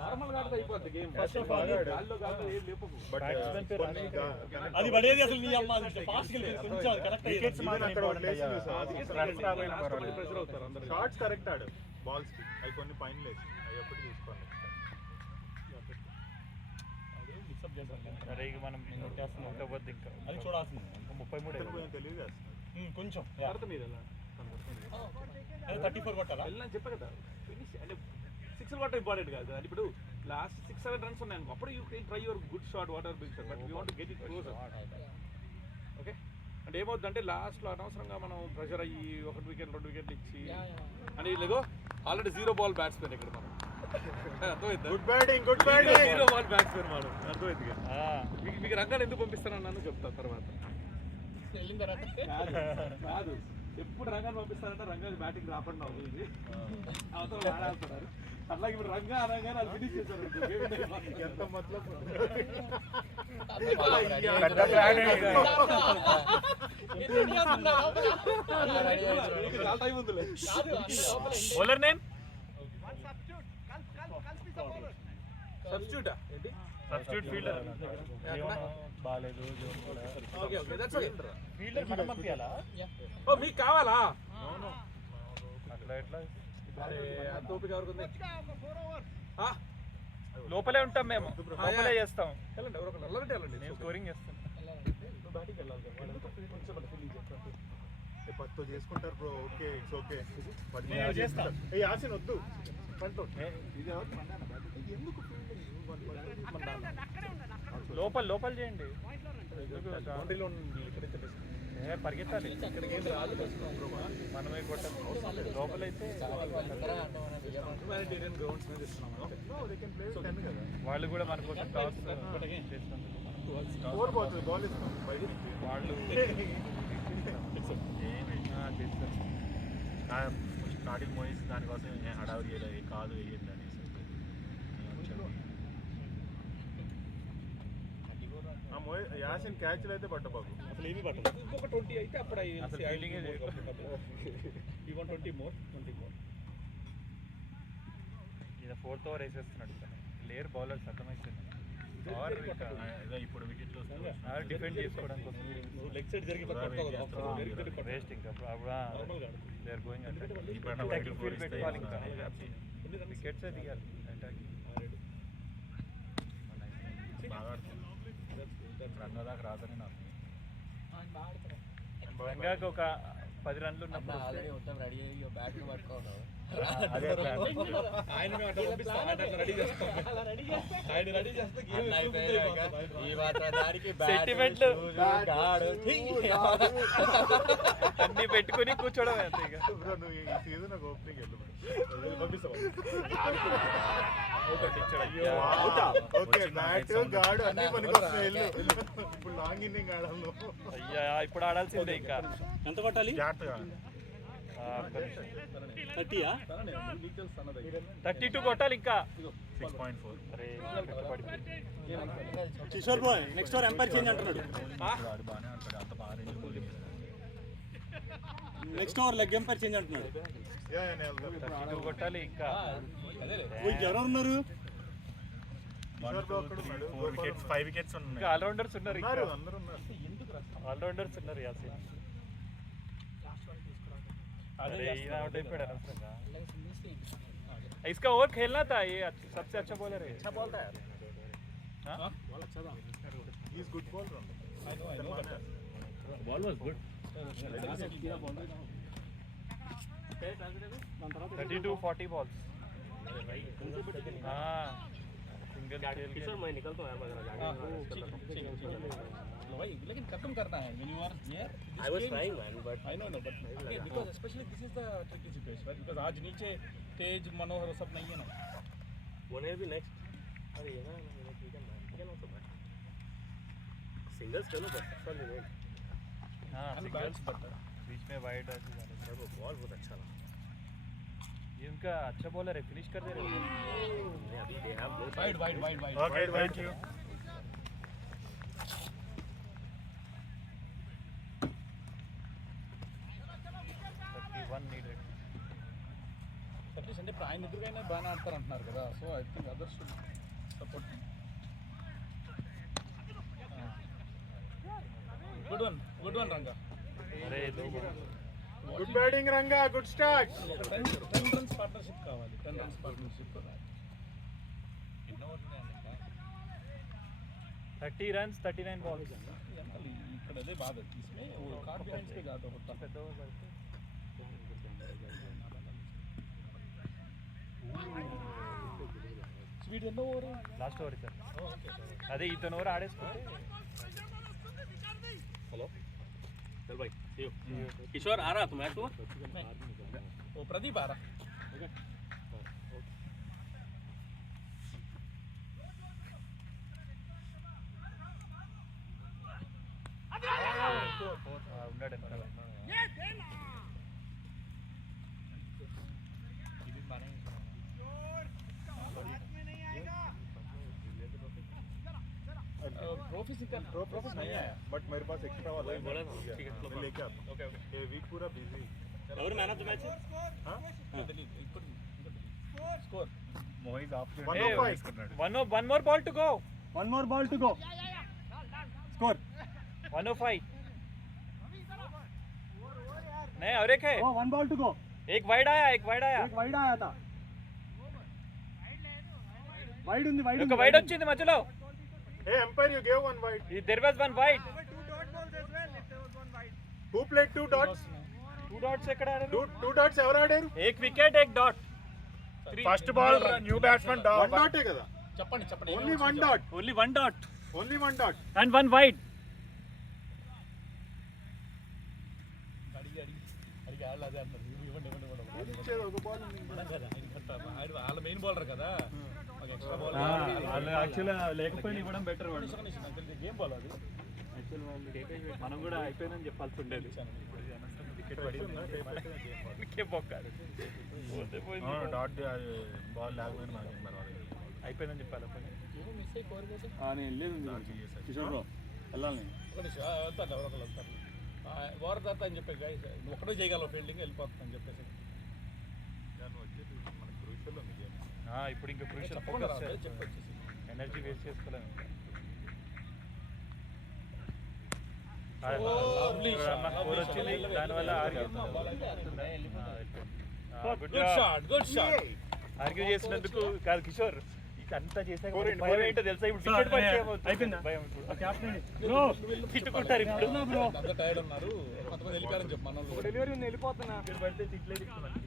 నార్మల్ గా అయిపోద్ది గేమ్ బాగా ఆడాడు. గాల్లో ఏం లేపకు But, కొన్ని అది పడేది అసలు నీ అమ్మ ఫాస్ట్ కొంచెం కరెక్ట్ వికెట్స్ even అక్కడ వదిలేసి చూసా. రన్స్ రాబోయిన పర్వాలేదు ప్రెషర్ అవుతారు అందరూ షార్ట్స్ కరెక్ట్ ఆడు బాల్స్ కి అవి కొన్ని పైన లేచి అవి ఎప్పుడు చూసుకోండి సరే ఇక మనం ఉండవద్దు ఇంకా అది చూడాల్సింది 33 కొంచెం తెలియజేస్తున్నాడు కొంచెం భారత మీద 34 కొట్టాలా వెళ్ళని చెప్పా కదా ఫినిష్ అంటే 6 కొట్టడం ఇంపార్టెంట్ కాదు అది ఇప్పుడు లాస్ట్ 6-7 రన్స్ ఉన్నాయి అనుకో అప్పుడు you can try your good shot whatever big shot but we want get it closer okay అంటే ఏమవుతుందంటే లాస్ట్లో అనవసరంగా మనం ప్రెషర్ అయ్యి 1 వికెట్ 2 వికెట్లు ఇచ్చి అని లేదో ఆల్రెడీ 0 బాల్ బ్యాట్స్మెన్ ఇక్కడ మనం అర్థమైంది గుడ్ బ్యాటింగ్ 0 బాల్ బ్యాట్స్మెన్ మనం అర్థమైంది మీకు రంగాన్ని ఎందుకు పంపిస్తానన్నాను చెప్తాను తర్వాత వెళ్ళిన తర్వాత కాదు ఎప్పుడు రంగాన్ని పంపిస్తారంటే రంగాన్ని బ్యాటింగ్ రాకుండా అవుతుంది అవతల ఆడాడుతున్నారు అట్లాగే ఇప్పుడు రంగా అనగానే వాళ్ళు ఫినిష్ చేశారు ఎంత మతలబ్ పెద్ద ప్లాన్ చాలా టైం ఉందిలే బౌలర్ నేమ్ సబ్స్టిట్యూటా ఏంటి సబ్స్టిట్యూట్ ఫీల్డర్ బాలేదు okay okay that's okay fielder మనం పంపించాలా ఓ మీకు కావాలా అట్లా ఎట్లా అరే అంత ఓపిక ఎవరికి ఉంది లోపలే ఉంటాం మేము లోపలే చేస్తాం వెళ్ళండి ఎవరొకరు వెళ్ళండి వెళ్ళండి నేను స్కోరింగ్ చేస్తాను బ్యాటింగ్ వెళ్ళాలి కొంచెం ఫీలింగ్ చెప్పండి పత్తో చేసుకుంటారు బ్రో ఓకే ఇట్స్ ఓకే నేను చేస్తా. ఏ ఆశన్ వద్దు ఫ్రంట్ ఇది ఎవరు మన్నానా బ్యాటింగ్ ఎందుకు లోపల లోపల చేయండి బౌండరీలో ఇక్కడైతే పరిగెత్తాలి ఇక్కడికి ఏం రాదు మనమే కొట్టాలి లోపలైతే హ్యూమానిటేరియన్ గ్రౌండ్స్ మీద ఇస్తున్నాం దే కెన్ ప్లే 10 కదా వాళ్ళు కూడా మన కోసం టాస్ చేస్తాం ఫోర్ పోతుంది బాల్ ఇస్తాం బయట నుంచి వాళ్ళు చేస్తారు స్టార్టింగ్ మూవీస్ దానికోసం హడావుడి చేయలేదు కాదు వేయండి అనేసి యాసిన్ క్యాచ్ అయితే పట్టబాకు అసలు ఏమీ పట్టదు ఇంకొక 20 అయితే అప్పుడు అసలు ఫీల్డింగ్ ఈ 120 మోర్ 20 మోర్ ఈయన 4th ఓవర్ వేసేస్తున్నాడు లేయర్ బౌలర్స్ అర్థమైపోయింది ఇప్పుడు వికెట్లు డిఫెండ్ చేసుకోవడానికి కోసం లెగ్ సైడ్ జరిగి వేస్ట్ ఇంకా అప్పుడు దే ఆర్ గోయింగ్ అంటే ఫీల్డ్ పెట్టుకోవాలి ఇంకా వికెట్స్ దిగాలి అటాక్ బాగా రన్ దాకా రాదని నాకు రంగాకి ఒక 10 రన్లు ఉన్నప్పుడు ఆల్రెడీ మొత్తం రెడీ అయ్యి బ్యాటింగ్ పట్టుకోవడం అదే ప్లాన్ ఆయన మేము అట్లా పంపిస్తాం ఆయన అట్లా రెడీ చేస్తాం ఆయన రెడీ చేస్తే గేమ్ ఈ మాత్రం దానికి సెంటిమెంట్లు అన్ని పెట్టుకుని కూర్చోవడం అంతే ఇక బ్రో నువ్వు ఈ సీజన్ ఒక ఓపెనింగ్ వెళ్ళు పంపిస్తాం ఓకే బ్యాట్ గాడు అన్ని పనికొస్తాయి వెళ్ళు ఇప్పుడు లాంగ్ ఇన్నింగ్ ఆడాలి నువ్వు అయ్యా ఇప్పుడు ఆడాల్సిందే ఇంకా ఎంత కొట్టాలి జాగ్రత్తగా 30యా 32 కొట్టాలి ఇంకా 6.4 అరే పడిపోయింది Kishore boy next over umpire change అంటున్నాడు వాడు బాగానే అంటాడు అంత బాగా range bowling next over leg umpire change అంటున్నాడు నేను వెళ్తాను 32 కొట్టాలి ఇంకా ఎవరు ఉన్నారు కిషోర్ బ్రో అక్కడ ఉన్నాడు. 4 వికెట్స్ 5 వికెట్స్ ఉన్నాయి. ఇంకా ఆల్రౌండర్స్ ఉన్నారు, ఉన్నారు, అందరూ ఉన్నారు. ఆల్రౌండర్స్ ఉన్నారు. యాసిన్ अरे ये आउट అయిపోయాడు అనవసరంగా. इसका और खेलना था, ये सबसे अच्छा बॉलर है. अच्छा बोलता है हाँ बॉल अच्छा था. He is good bowler. I know, but ball was good. 32-40 balls. हाँ सिंगल खेल के किशोर मैं निकलता हूँ यार, मैं जाके भाई लेकिन खत्म करना है when you are here. I was trying man, but I know, but again, because especially this is the tricky situation, right? Because आज नीचे तेज मनोहर सब नहीं है ना. one will be next. अरे ये ना we can also bat. Singles चलो बस चल नहीं. हाँ And सिंगल्स bats better. बीच में वाइड ऐसे जाने. वो बॉल बहुत अच्छा लगा. ये उनका अच्छा बॉलर है, फिनिश कर दे रहे हैं. अभी they have no Wide. Okay thank you. At least అంటే ఆయన ఎదురుగానే బాగా ఆడతారు అంటున్నారు కదా. So I think others should support. Good one Ranga. अरे दो good batting Ranga, good start. 10 runs partnership కావాలి. 10 runs పార్ట్నర్షిప్. 30 runs 39 balls. ఇక్కడ అదే బాధ. इसमें वो कार्ड बिहाइंड पे ज्यादा होता है. పెద్ద ఓవర్ పడితే స్పీడ్ ఎన్నో ఓవర్. Last over sir. అదే ఇతను ఓవర్ ఆడేసుకుంటే. हेलो चल भाई see you. किशोर आ रहा तुम मैच हुआ? वो प्रदीप आ रहा. ఉన్నాడు వెనకాల. ट्रॉफी नहीं आया बट मेरे पास एक्स्ट्रा वाला है. बोला ना, ठीक है, चलो. मैं लेके आता हूँ. ये वीक पूरा बिजी. और मैन ऑफ द मैच हाँ score Mohit of 105. One more ball to go. One more ball to go. Score. 105. नहीं और एक है. Oh, one ball to go. एक वाइड आया. एक wide आया था. Wide ఉంది, wide ఒక ఉంది. వైడ్ వచ్చింది మధ్యలో. Hey umpire, you gave one wide. There was one wide. Who played 2 dots? 2 dots ఎక్కడ ఆడారు? 2 dots ఎవరు ఆడారు? एक विकेट एक dot. First ball new batsman 1 dot ఏ కదా. చెప్పండి. Only 1 dot. Only one dot Only 1 dot. and one wide. అడిగి వాళ్ళు అదే అంటారు. ఇవ్వండి. ఇచ్చేది ఒక బాల్ ఉంది. వాళ్ళ మెయిన్ బౌలర్ కదా. మాకు ఎక్స్ట్రా బౌలర్. వాళ్ళు యాక్చువల్ లేకపోయినా ఇవ్వడం బెటర్. వాళ్ళు గేమ్ బాల్ అది. యాక్చువల్ వాళ్ళు మనం కూడా అయిపోయిందని చెప్పాల్సి ఉండేది. వికెట్ పడింది. బొక్కారు డాట్ బాల్ లేకపోయినా మనకి పర్వాలేదు. అయిపోయిందని చెప్పాలి. పని నేను లేదు కిషోర్ బ్రో వెళ్ళాలి. వెళ్తాను ఎవరొకరు వెళ్తారు. వారు తర్వాత అని చెప్పే గాయ నువ్వు ఒక్కడే చేయగలవు ఫీల్డింగ్ వెళ్ళిపోతుంది అని చెప్పేసి. దాని వచ్చేసి మన క్రూషియల్ ఉంది గేమ్. ఇప్పుడు ఇంకా క్రూషియల్ చెప్పకుండా ఫోకస్ చెప్పొచ్చేసి ఎనర్జీ వేస్ట్ చేసుకోలేము. lovely shot. స్కోర్ వచ్చింది. దానివల్ల గుడ్ షాట్ ఆర్గ్యూ చేసినందుకు కాదు కిషోర్. ఇక అంతా చేశాక భయం ఏంటో తెలుసా? ఇప్పుడు వికెట్ పడితే అయిపోయిందా భయం? ఇప్పుడు తిట్టుకుంటారు. ఇప్పుడు అంత టైర్డ్ ఉన్నారు. కొంతమంది వెళ్ళిపోయారని చెప్పు. మన డెలివరీ ఉంది, వెళ్ళిపోతున్నా. వికెట్ పడితే తిట్లే తిట్టుకున్నాను.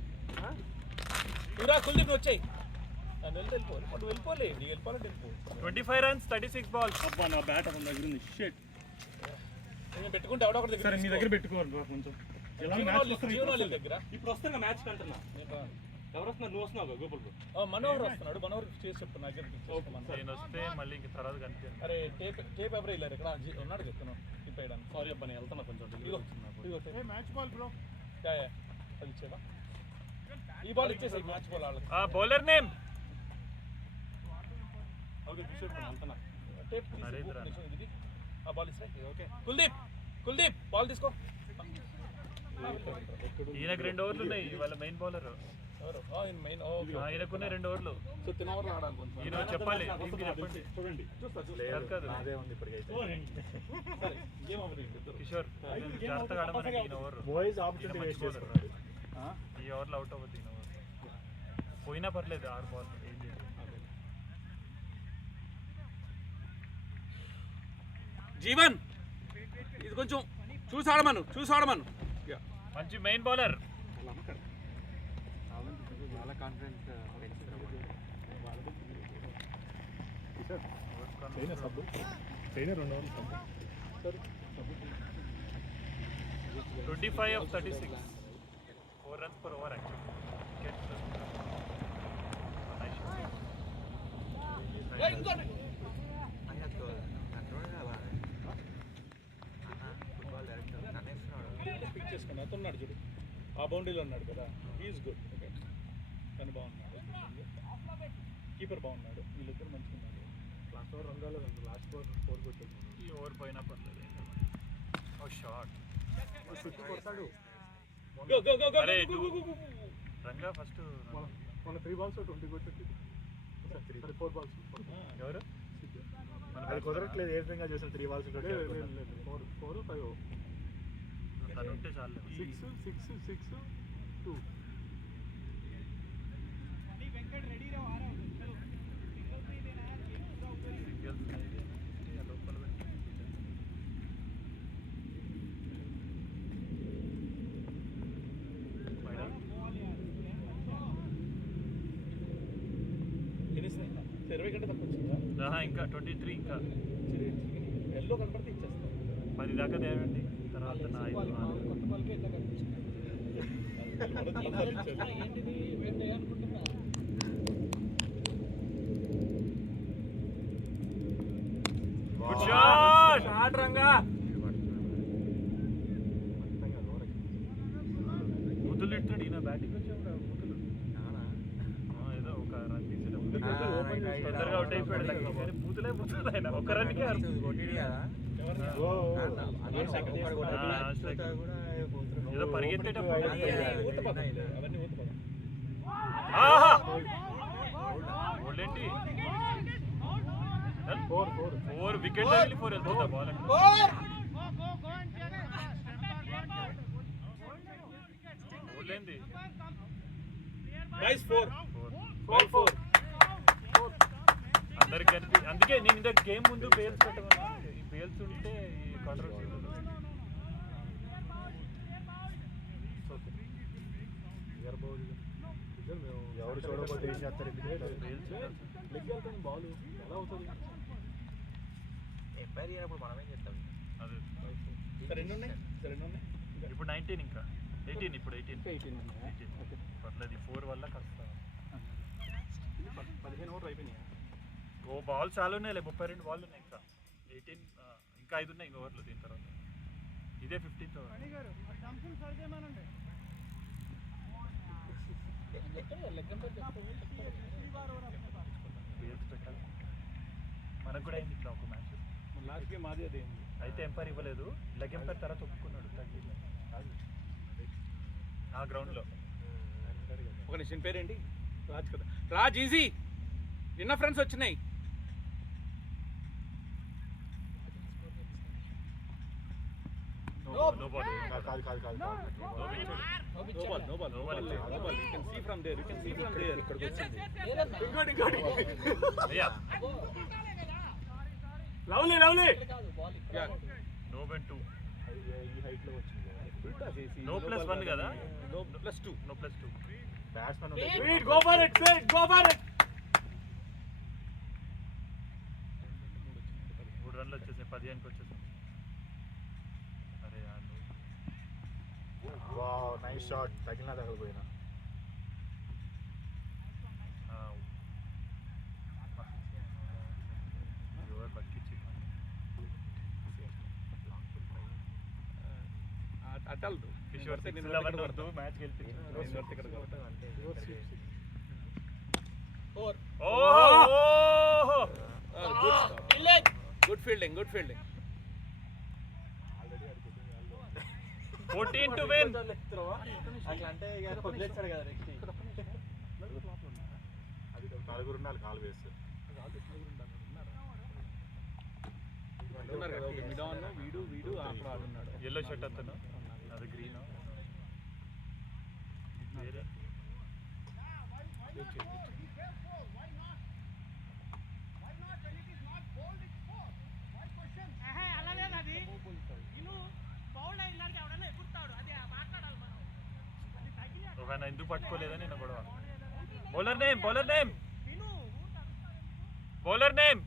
ఇరా కుల్దీప్ నువ్వు వచ్చాయి. నన్ను వెళ్ళిపోవాలి. నువ్వు వెళ్ళిపోలే. నీకు వెళ్ళిపోవాలంటే వెళ్ళిపో. 25 runs 36 balls. అబ్బా నా బ్యాట్ అక్కడ దగ్గర ఉంది. షిట్. నేను పెట్టుకుంటే ఎవడో ఒకటి సరే మీ దగ్గర దగ్గర పెట్టుకోరు కొంచెం. జీవనాలి దగ్గర ఇప్పుడు వస్తున్నా మ్యాచ్ కంటున్నా. ఎవరు వస్తున్నారు? నువ్వు వస్తున్నావు గోపాల్ బ్రో. మనోహర్ వస్తున్నాడు. మనోహర్ చేసి చెప్తున్నా. నేను వస్తే మళ్ళీ ఇంక తర్వాత కనిపించాను. అరే టేప్ ఎవరు వెళ్ళారు ఇక్కడ ఉన్నాడు చెప్తున్నాను. టిప్ వేయడానికి. సారీ అబ్బా నేను వెళ్తున్నా కొంచెం. ఏ మ్యాచ్ బాల్ బ్రో. అది ఇచ్చేవా? ఈ బాల్ ఇచ్చేసి మ్యాచ్ బాల్ వాళ్ళకి. బౌలర్ నేమ్ ఓకే కిషోర్ వెళ్తున్నా. టేప్ తీసి ఆ బాల్ ఇస్తే ఓకే. కుల్దీప్ బాల్ తీసుకో. ఈయనకు 2 ఓవర్లు ఉన్నాయి. వాళ్ళ మెయిన్ బౌలర్ ఆయనకునే 2 ఓవర్లు. సో 3 ఓవర్లు ఆడాలి కొంచెం. ఈయన చెప్పాలి దీనికి చెప్పండి. చూడండి లేదు, కాదు. నాదే ఉంది ఇప్పటికైతే. సరే గేమ్ ఓవర్ ఇద్దరు. కిషోర్ జాగ్రత్తగా ఆడమని ఈయన ఓవర్. బాయ్స్ ఆపర్చునిటీ వేస్ట్ చేసుకున్నాడు. ఈ ఓవర్లో అవుట్ అవ్వద్దు ఈయన ఓవర్. పోయినా పర్లేదు 6 బాల్ ఏం చేయాలి. జీవన్ ఇది కొంచెం చూసి ఆడమను. మంచి మెయిన్ బౌలర్. చాలా కాన్ఫిడెన్స్ చైనా సబ్బు, చైనా 2 ఓవర్లు సబ్బు. 25 of 36. 4 runs per over actually. Football director కనేస్తున్నాడు. పిక్ చేసుకుని అతను చూడు ఆ బౌండరీలో ఉన్నాడు కదా. Is good. ఓకే తను బాగున్నాడు. కీపర్ బాగున్నాడు. వీళ్ళిద్దరు మంచిగా ఉన్నారు. లాస్ట్ ఓవర్ రంగాలు లాస్ట్ ఓవర్ 4 కొట్టాడు. ఈ ఓవర్ పోయినా పర్లేదు. ఓ షాట్. చుట్టూ కొడతాడు. గో గో గో గో అరే go go go. Ranga first మన 3 balls 20 కొట్టేది. 4 balls. ఎవరు అది కుదరట్లేదు. ఏ విధంగా చేసిన 3 balls లేదు 4 5 తను ఉంటే చాలు. 6 2. ఇరవై గంట తక్కువ వచ్చిందా? ఇంకా 23 ఇంకా ఎల్లో కనపడితే ఇచ్చేస్తాను. 10 దాకా తేవండి. తర్వాత నా 5 కొత్త వాళ్ళకి ఎట్లా కనిపిస్తుంది ఏంటిది ఏంటి అనుకుంటున్నా. Good shot. షాట్ రంగా. ముద్దులు ఇస్తాడు ఈయన. బ్యాటింగ్ వచ్చాడు ముద్దులు. ఏదో ఒక రన్ తీసేటప్పుడు తొందరగా అవుట్ అయిపోయాడు. కానీ బూతులే ఆయన ఒక రన్కే ఏదో పరిగెత్తేటప్పుడు. ఏంటి 4 వికెట్ 4 వెళ్తుందా బాల్. ఏంది నైస్ 4 అందరికి అందుకే నేను ఇంత గేమ్ ముందు బేల్స్ పెట్టమన్నా. ఈ బేల్స్ ఉంటే ఈ కాంట్రవర్సీ ఎవరు చూడకపోతే ఏం చేస్తారు? బాల్ ఎలా అవుతుంది? ఎంపైర్ అయినప్పుడు మనం ఏం చేస్తాం? అదే రెండు ఉన్నాయి. ఇప్పుడు 19 ఇంకా 18 ఇప్పుడు 18 పర్లేదు. 4 వల్ల కాస్త 15 ఓవర్లు అయిపోయినాయి. ఓ బాల్ చాలా ఉన్నాయి. 32 బాల్ ఉన్నాయి ఇంకా. 18 ఇంకా 5 ఉన్నాయి ఓవర్లు. దీని తర్వాత ఇదే 15th ఓవర్. బేల్స్ పెట్టాలి. మనకు కూడా అయింది ఇట్లా ఒక మ్యాచ్. లాస్ట్ గేమ్ మాది అదే అయింది. అయితే ఎంపైర్ ఇవ్వలేదు. లెగ్ ఎంపైర్ తర్వాత ఒప్పుకున్నాడు. ఆ గ్రౌండ్లో ఒక నిమిషం పేరేంటి? రాజ్ కదా. రాజ్ ఈజీ. నిన్న ఫ్రెండ్స్ వచ్చినాయి. No ball. కాదు No ball. You can see from there. ఇక్కడికి వచ్చింది. అయ్యా లవ్లీ నో బెన్ 2. ఈ హైట్ లో వచ్చింది. నో +1 కదా. No +2. No +2. Batsmen Go for it. 3 రన్లు వచ్చేసాయి. 15కి వచ్చేసాయి. అరే వావ్ నైస్ షాట్. తగిలినా తగలిపోయినా. ఎవరు బతికిచ్చి అటల్దు కిషోర్ 6 వద్దు మ్యాచ్ గెలిపించారు. Good fielding 14 to win. అట్లా అంటే వదిలేస్తాడు కదా నెక్స్ట్. నలుగురు ఉన్నారు కాలు వేస్తారు ఉన్నారు కదా ఒక మిడాన్ వీడు అక్కడ ఆడున్నాడు. ఎల్లో షర్ట్ అతను అది గ్రీన్ వేరే ఒకవేళ ఎందుకు పట్టుకోలేదని నేను గొడవ. బౌలర్ నేమ్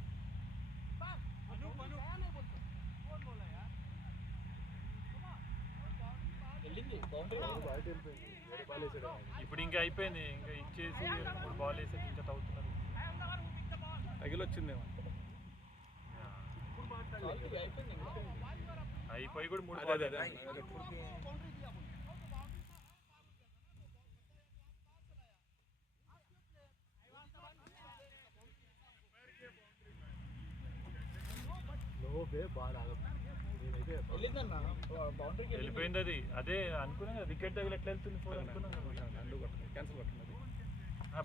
వెళ్ళింది బౌండరీ. ఇప్పుడు ఇంకా అయిపోయింది, ఇంకా ఇచ్చేసి 3 బాల్ వేసేసి ఇంకా తవ్వుతున్నారు. తగిలొచ్చిందేమో. అయిపోయింది. అయిపోయి కూడా 3 అదే బాల్. అదే వెళ్ళిందన్న బౌండరీకి వెళ్ళిపోయింది అది. అదే అనుకున్నా వికెట్ తగిలి ఎట్లా వెళ్తుంది 4 అనుకున్నాను. క్యాన్సిల్ కొట్టున్నది.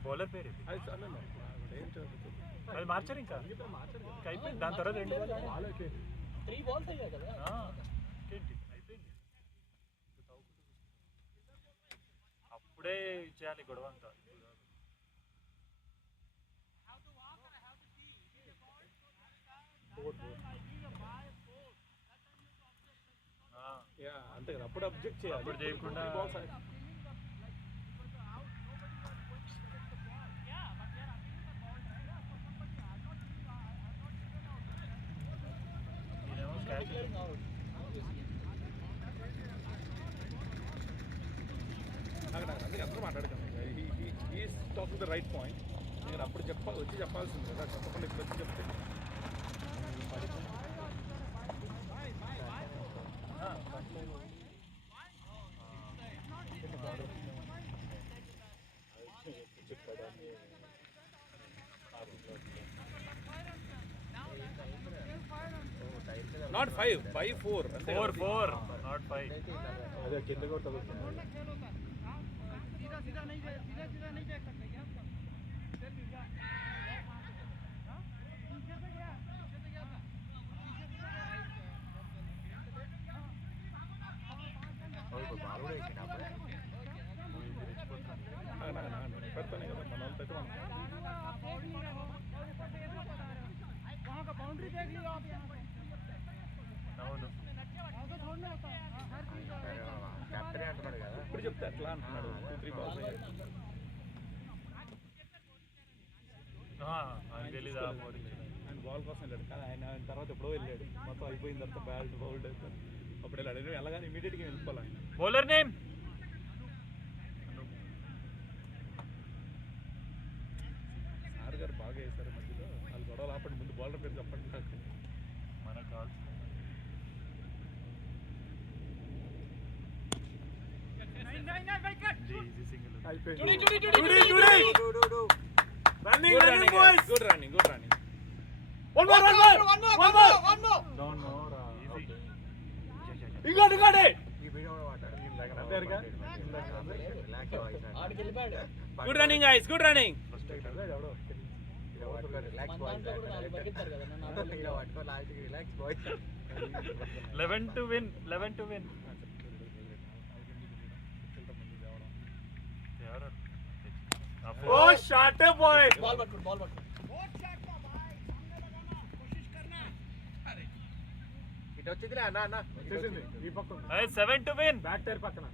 బౌలర్ పేరు ఇది. అది చాలు ఏం చదువుతుంది. అది మార్చారు ఇంకా అయిపోయింది. దాని తర్వాత 2 బాల్ 3 balls అయ్యాయి కదా. ఏంటి అయిపోయింది. అప్పుడే చేయాలి గొడవ అంతా. అంతే కదా, అప్పుడు అబ్జెక్ట్ చేయాలి. అప్పుడు చేయకుండా అందుకే అందరూ మాట్లాడకండి. Is talking the right point. నేను అప్పుడు వచ్చి చెప్పాల్సింది కదా, చెప్పకుండా ఇప్పుడు వచ్చి చెప్తే నాట్ 5 by 4 4 నాట్ 5. అదే కింద కూడా తగ్గుతుంది. పెడతానే కదా మన వాళ్ళతో అయితే మనం అవును ఇప్పుడు చెప్తే ఎట్లా అంటున్నాడు. 2-3 balls ఆయన తెలీదా ఆయన బాల్ కోసం వెళ్ళాడు కానీ ఆయన తర్వాత ఎప్పుడో వెళ్ళాడు. మొత్తం అయిపోయిన తర్వాత బ్యాట్ బౌల్డ్ అయిపోయింది. అప్పుడు వెళ్ళాడు. నేను వెళ్ళగానే ఇమీడియట్గా వెళ్ళిపోవాలి. ఆయన బౌలర్ నేమ్ సార్ గారు బాగా వేశారు మధ్యలో. వాళ్ళు గొడవలు ఆపండి, ముందు బౌలర్ పేరు చెప్పండి నాకు. మనకు కావాల్సింది easy single. Good running. Don't know రా ఈజీ. ఆడికి వెళ్ళిపోయాడు. Good running guys, good running. మన దాంట్లో కూడా 4 పట్టిస్తారు కదా నన్ను. 11 to win. Oh, shot boy. Ball పట్టుకో. ఇటు వచ్చిందిలే అన్న ఈ పక్క 7 to win. బ్యాక్ టైర్ పక్కన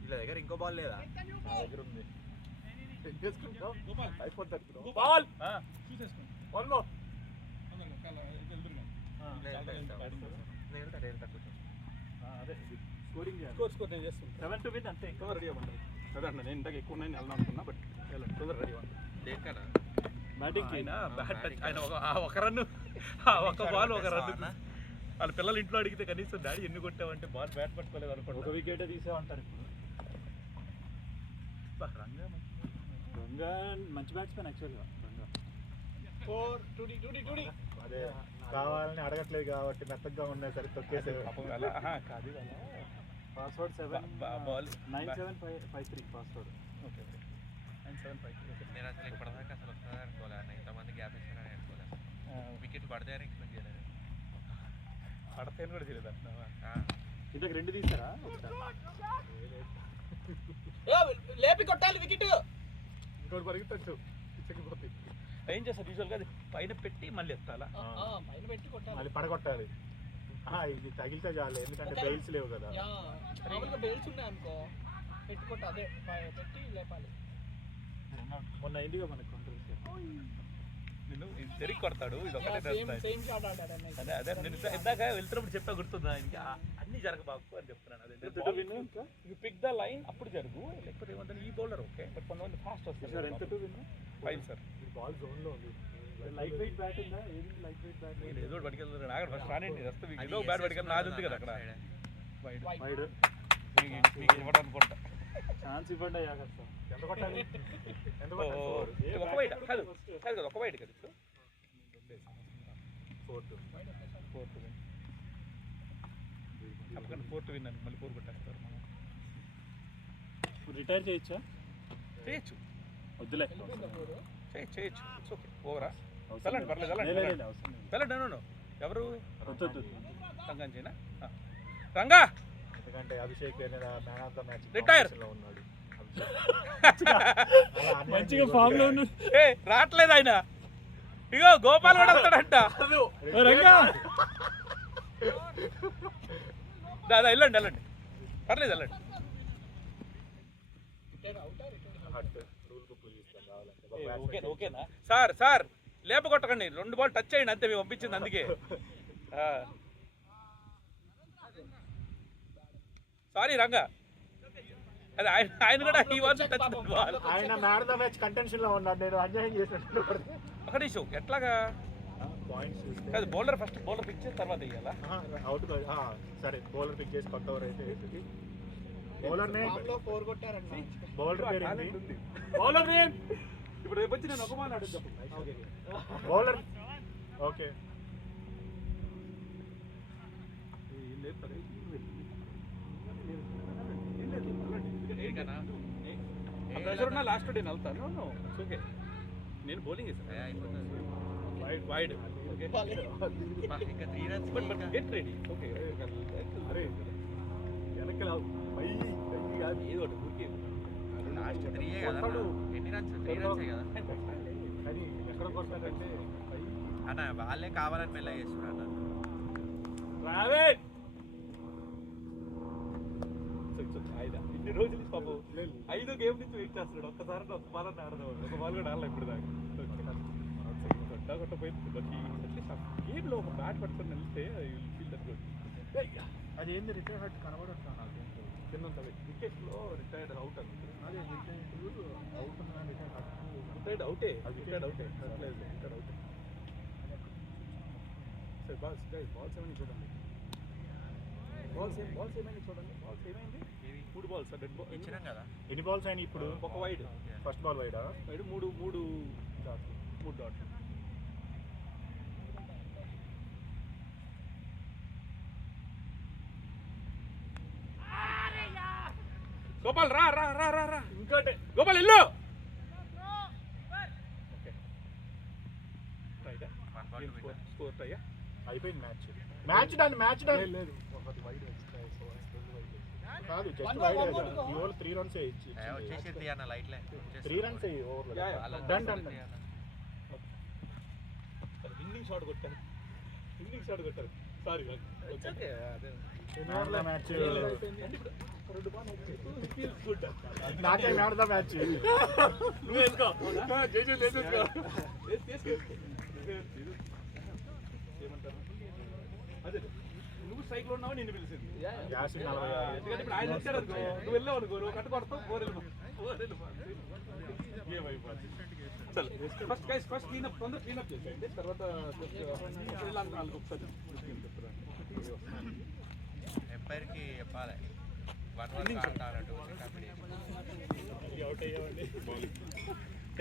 వీళ్ళ దగ్గర ఇంకో బాల్ లేదా? నా దగ్గర ఉంది. అయిపోతారు బాల్ చూసేసుకోండి. One more. అదే స్కోరింగ్ స్కోర్ నేను చేస్తాను. 7 to win అంతే. తొందర రెడీ అవ్వండి. అదే అన్న, నేను ఇంతకు ఎక్కువ ఉన్నాయని వెళ్దాం అనుకున్నా, బట్ వెళ్ళండి తొందర రెడీ అవ్వండి. బ్యాటింగ్ బ్యాట్ టచ్ ఆయన ఒక రన్ను, ఒక బాల్ ఒక రన్ను. వాళ్ళ పిల్లలు ఇంట్లో అడిగితే కనీసం డాడీ ఎన్ని కొట్టావంటే బాల్ బ్యాట్ పట్టుకోలేదు అనుకోండి. ఒక వికెట్ తీసేమంటారు ఇప్పుడు. రంగా మంచి బ్యాట్స్మెన్ యాక్చువల్గా. రంగా 4 2D. అదే కావాలని అడగట్లేదు కాబట్టి మెత్తగా ఉన్నాయి సరే తొక్కేసే. పాపం కాదు పాస్వర్డ్ 7 బాల్ 9753 పాస్వర్డ్. ఓకే 9753. అసలు ఇప్పటిదాకా అసలు వస్తుందని అనుకోలే అన్న, ఇంతమంది గ్యాప్ ఇస్తారని అనుకోలే. వికెట్ పడతాయని ఎక్స్పెక్ట్ చేయలేదు. పడతాయని కూడా తెలియదు అంటున్నావా? ఇంతకు 2 తీసారా? లేపి కొట్టాలి వికెట్. ఇంకోటి పరిగెత్తచ్చు పిచ్చకిపోతాయి. ఏం చేస్తారు యూజువల్గా అది పైన పెట్టి మళ్ళీ ఎత్తాలా? పైన పెట్టి కొట్టాలి. మళ్ళీ పడగొట్టాలి. ఇది తగిలితే చాలు, ఎందుకంటే బెయిల్స్ లేవు కదా. మామూలుగా బెయిల్స్ ఉన్నాయి అనుకో, పెట్టి కొట్ట అదే పెట్టి లేపాలి. మొన్న అయిందిగా మనకు కంట్రోల్. నిన్ను తిరిగి కొడతాడు, ఇది ఒకటే సేమ్ షాట్ ఆడాడు. అదే అదే నేను ఇందాక వెళ్తున్నప్పుడు చెప్పా, గుర్తుందా? ఇంకా అన్ని జరగబాకు అని చెప్తున్నాను. అదే యూ పిక్ ద లైన్ అప్పుడు జరుగు, లేకపోతే ఏమంటే ఈ బౌలర్ ఓకే, బట్ కొంతమంది ఫాస్ట్ వస్తారు. ఎంత 2 విన్? 5 సార్. బాల్ జోన్లో ఉంది. లైట్ వెయిట్ బ్యాట్ ఉందా? ఏది లైట్ వెయిట్ బ్యాట్? నేను ఏదో ఒకటి పట్టుకెళ్తాను, నాకు ఫస్ట్ రానండి వస్తే మీకు ఏదో బ్యాట్ పట్టుకెళ్ళి నాది ఉంది కదా అక్కడ. వైడ్ మీకు ఇవ్వడం అనుకుంటా. ఛాన్స్ ఇవ్వండి అయ్యా కదా. ఎంత కొట్టాలి? ఎంత ఒక వైట్ కాదు కాదు కదా, ఒక వైట్ కదా ఇప్పుడు. 4th విన్ అందుకని 4th విన్ అని మళ్ళీ 4 కొట్టేస్తారు. మనం రిటైర్ చేయొచ్చా? చేయొచ్చు, వద్దులే, చేయొచ్చు ఇట్స్ ఓకే. ఓవరా వెళ్ళండి, పర్లేదు వెళ్ళండి వెళ్ళండి. నో ఎవరు రంగాంజీనా? రంగా ఎందుకంటే Abhishek man of the match retire లో ఉన్నాడు. మంచిగా ఫామ్ లో ఉన్నాడు. రావట్లేదు ఆయన. ఇగో గోపాల్ కూడా వస్తాడంట. రంగా దాదా వెళ్ళండి వెళ్ళండి, పర్లేదు వెళ్ళండి. ఓకేనా సార్? సార్ లేప కొట్టకండి, 2 బాల్ టచ్ అయ్యండి అంతే, మేము పంపించింది అందుకే. సారీ రంగా, అదే ఆయన కూడా ఈ వాచ్ టచ్ బాల్. ఆయన man of the match contention లో ఉన్నాడు, నేను అన్యాయం చేసినట్టు. ఒక నిమిషం ఎట్లాగా పాయింట్స్ కాదు, బౌలర్ ఫస్ట్ బౌలర్ పిక్ చేసి తర్వాత వేయాలా? అవుట్ సరే, బౌలర్ పిక్ చేసి కొత్త ఓవర్ అయితే బౌలర్ నే 4 కొట్టారంట. బౌలర్ పేరు ఏంటి? బౌలర్ నేమ్ ఇప్పుడు రేపు వచ్చి నేను ఒక బాల్ ఆడేది. Bowler okay. లాస్ట్ డే వెళ్తాను. ఓకే నేను బౌలింగ్ వేసాను, వైడ్ ఓకే. ఇంకా 3 runs but get ready okay. అరే వెనక్కి రావు, ఏదో ఒకటి ఊరికే లాస్ట్ 3 కదా. ఎన్ని రన్స్? 3 runs కదా. కానీ ఎక్కడ కొడతాడంటే అన్న వాళ్ళే కావాలని మెల్ల చేస్తున్నారు అన్న. రావేట్ ఇన్ని రోజులు పాపం 5 గేమ్ నుంచి వెయిట్ చేస్తున్నాడు. ఒక్కసారి ఒక బాల్ అని ఆడదాం, ఒక బాల్ కూడా ఆడలే ఇప్పుడు దాకా. కొట్టపోయింది అట్లీస్ట్ ఆ గేమ్లో ఒక బ్యాట్ పట్టుకొని వెళ్తే ఫీల్ దట్ గుడ్. అది ఏంది రిటైర్ హట్ కనబడట్లా నాకు. కింద వికెట్లో రిటైర్డ్ అవుట్ అనుకుంటుంది. అదే అవుట్ ఉన్నా రిటైర్ హట్ రిటైర్డ్ అవుటే, రిటైర్డ్ అవుటే రిటైర్డ్ అవుటే. సరే బాల్స్ బాల్స్ ఏమైనా చూడండి, బాల్స్ ఏమైనా చూడండి. బాల్స్ ఏమైంది? 3 balls డెడ్ బాల్ ఇచ్చినాం కదా. ఎన్ని బాల్స్ అయినా ఇప్పుడు? ఒక వైడ్, ఫస్ట్ బాల్ వైడా? Wide 3 dots. గోపాల్ రా రా రా రా రా ఇంకోటి గోపాల్ ఇల్లు. ఓకే రైట్ స్కోర్ అయ్యా అయిపోయింది మ్యాచ్ డన్ లేదు. ఒకటి వైడ్ కాదు, జస్ట్ వైడ్. ఈ ఓవర్ 3 runs ఇచ్చి వచ్చేసింది అన్న లైట్లే. 3 runs over done. Winnowing shot కొట్టారు సారీ మ్యాచ్. 2 ball good. నాకే మ్యాన్ ఆఫ్ ద మ్యాచ్. నువ్వు వేసుకో ఏమంటారు? అదే నువ్వు స్ట్రైక్ లో ఉన్నావు, నిన్ను పిలిచింది. ఎందుకంటే ఇప్పుడు ఆయన వచ్చాడు అనుకో, నువ్వు వెళ్ళావు అనుకో, నువ్వు కట్టు కొడతావు, 4 ఫస్ట్ క్లీనప్ తొందర క్లీనప్ చేసేయండి, తర్వాత శ్రీలంక ఒకసారి ఎంపైర్కి చెప్పాలి 1 వరకు ఆడతారట.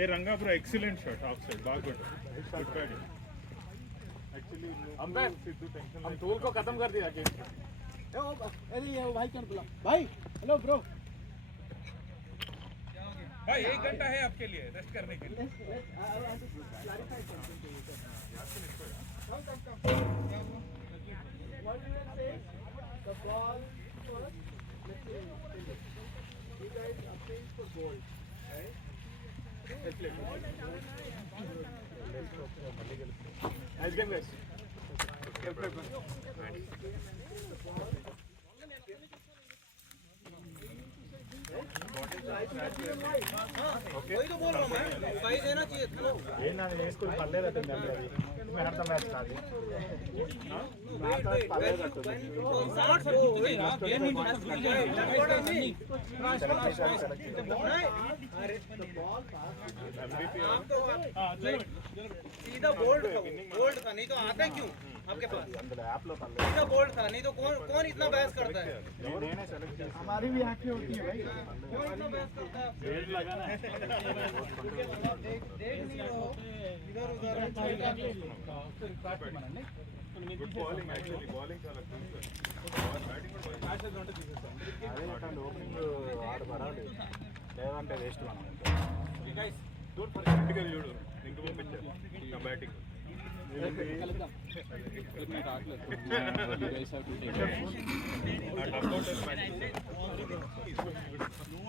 ఏ Ranga bro, excellent shot off side, బాగా కొట్టాడు. एक्चुअली हम टोल को खत्म कर दिया गेम. भाई क्या बोला भाई? Hello bro. भाई 1 घंटा है आपके लिए रेस्ट करने के लिए. What do you say? The ball first. Let's say you guys are playing for gold, right? Nice game, guys. ఏంటది వేసుకుని పర్లేదు అట్టుంది అది అర్థం కాదు सीधा बोल्ड था नहीं तो आता क्यों आपके पास అందులో యాప్లో పర్లేదు सीधा बोल्ड था नहीं तो कौन इतना बहस करता है నేనే సెలెక్ట్ చేసి हमारी भी आंखें होती है भाई. क्यों इतना बहस करता है వేడి लगाना है देख नहीं रहो इधर उधर గుడ్ బౌలింగ్ యాక్చువల్లీ బౌలింగ్ చాలా గుడ్ బ్యాటింగ్ కూడా అదే అట్లాంటి ఓపెనింగ్ ఆడు పడాలి లేదంటే వేస్ట్ మనం గట్టిగా చూడు ఇంక పంపించారు నా బ్యాటింగ్ కలుద్దాం.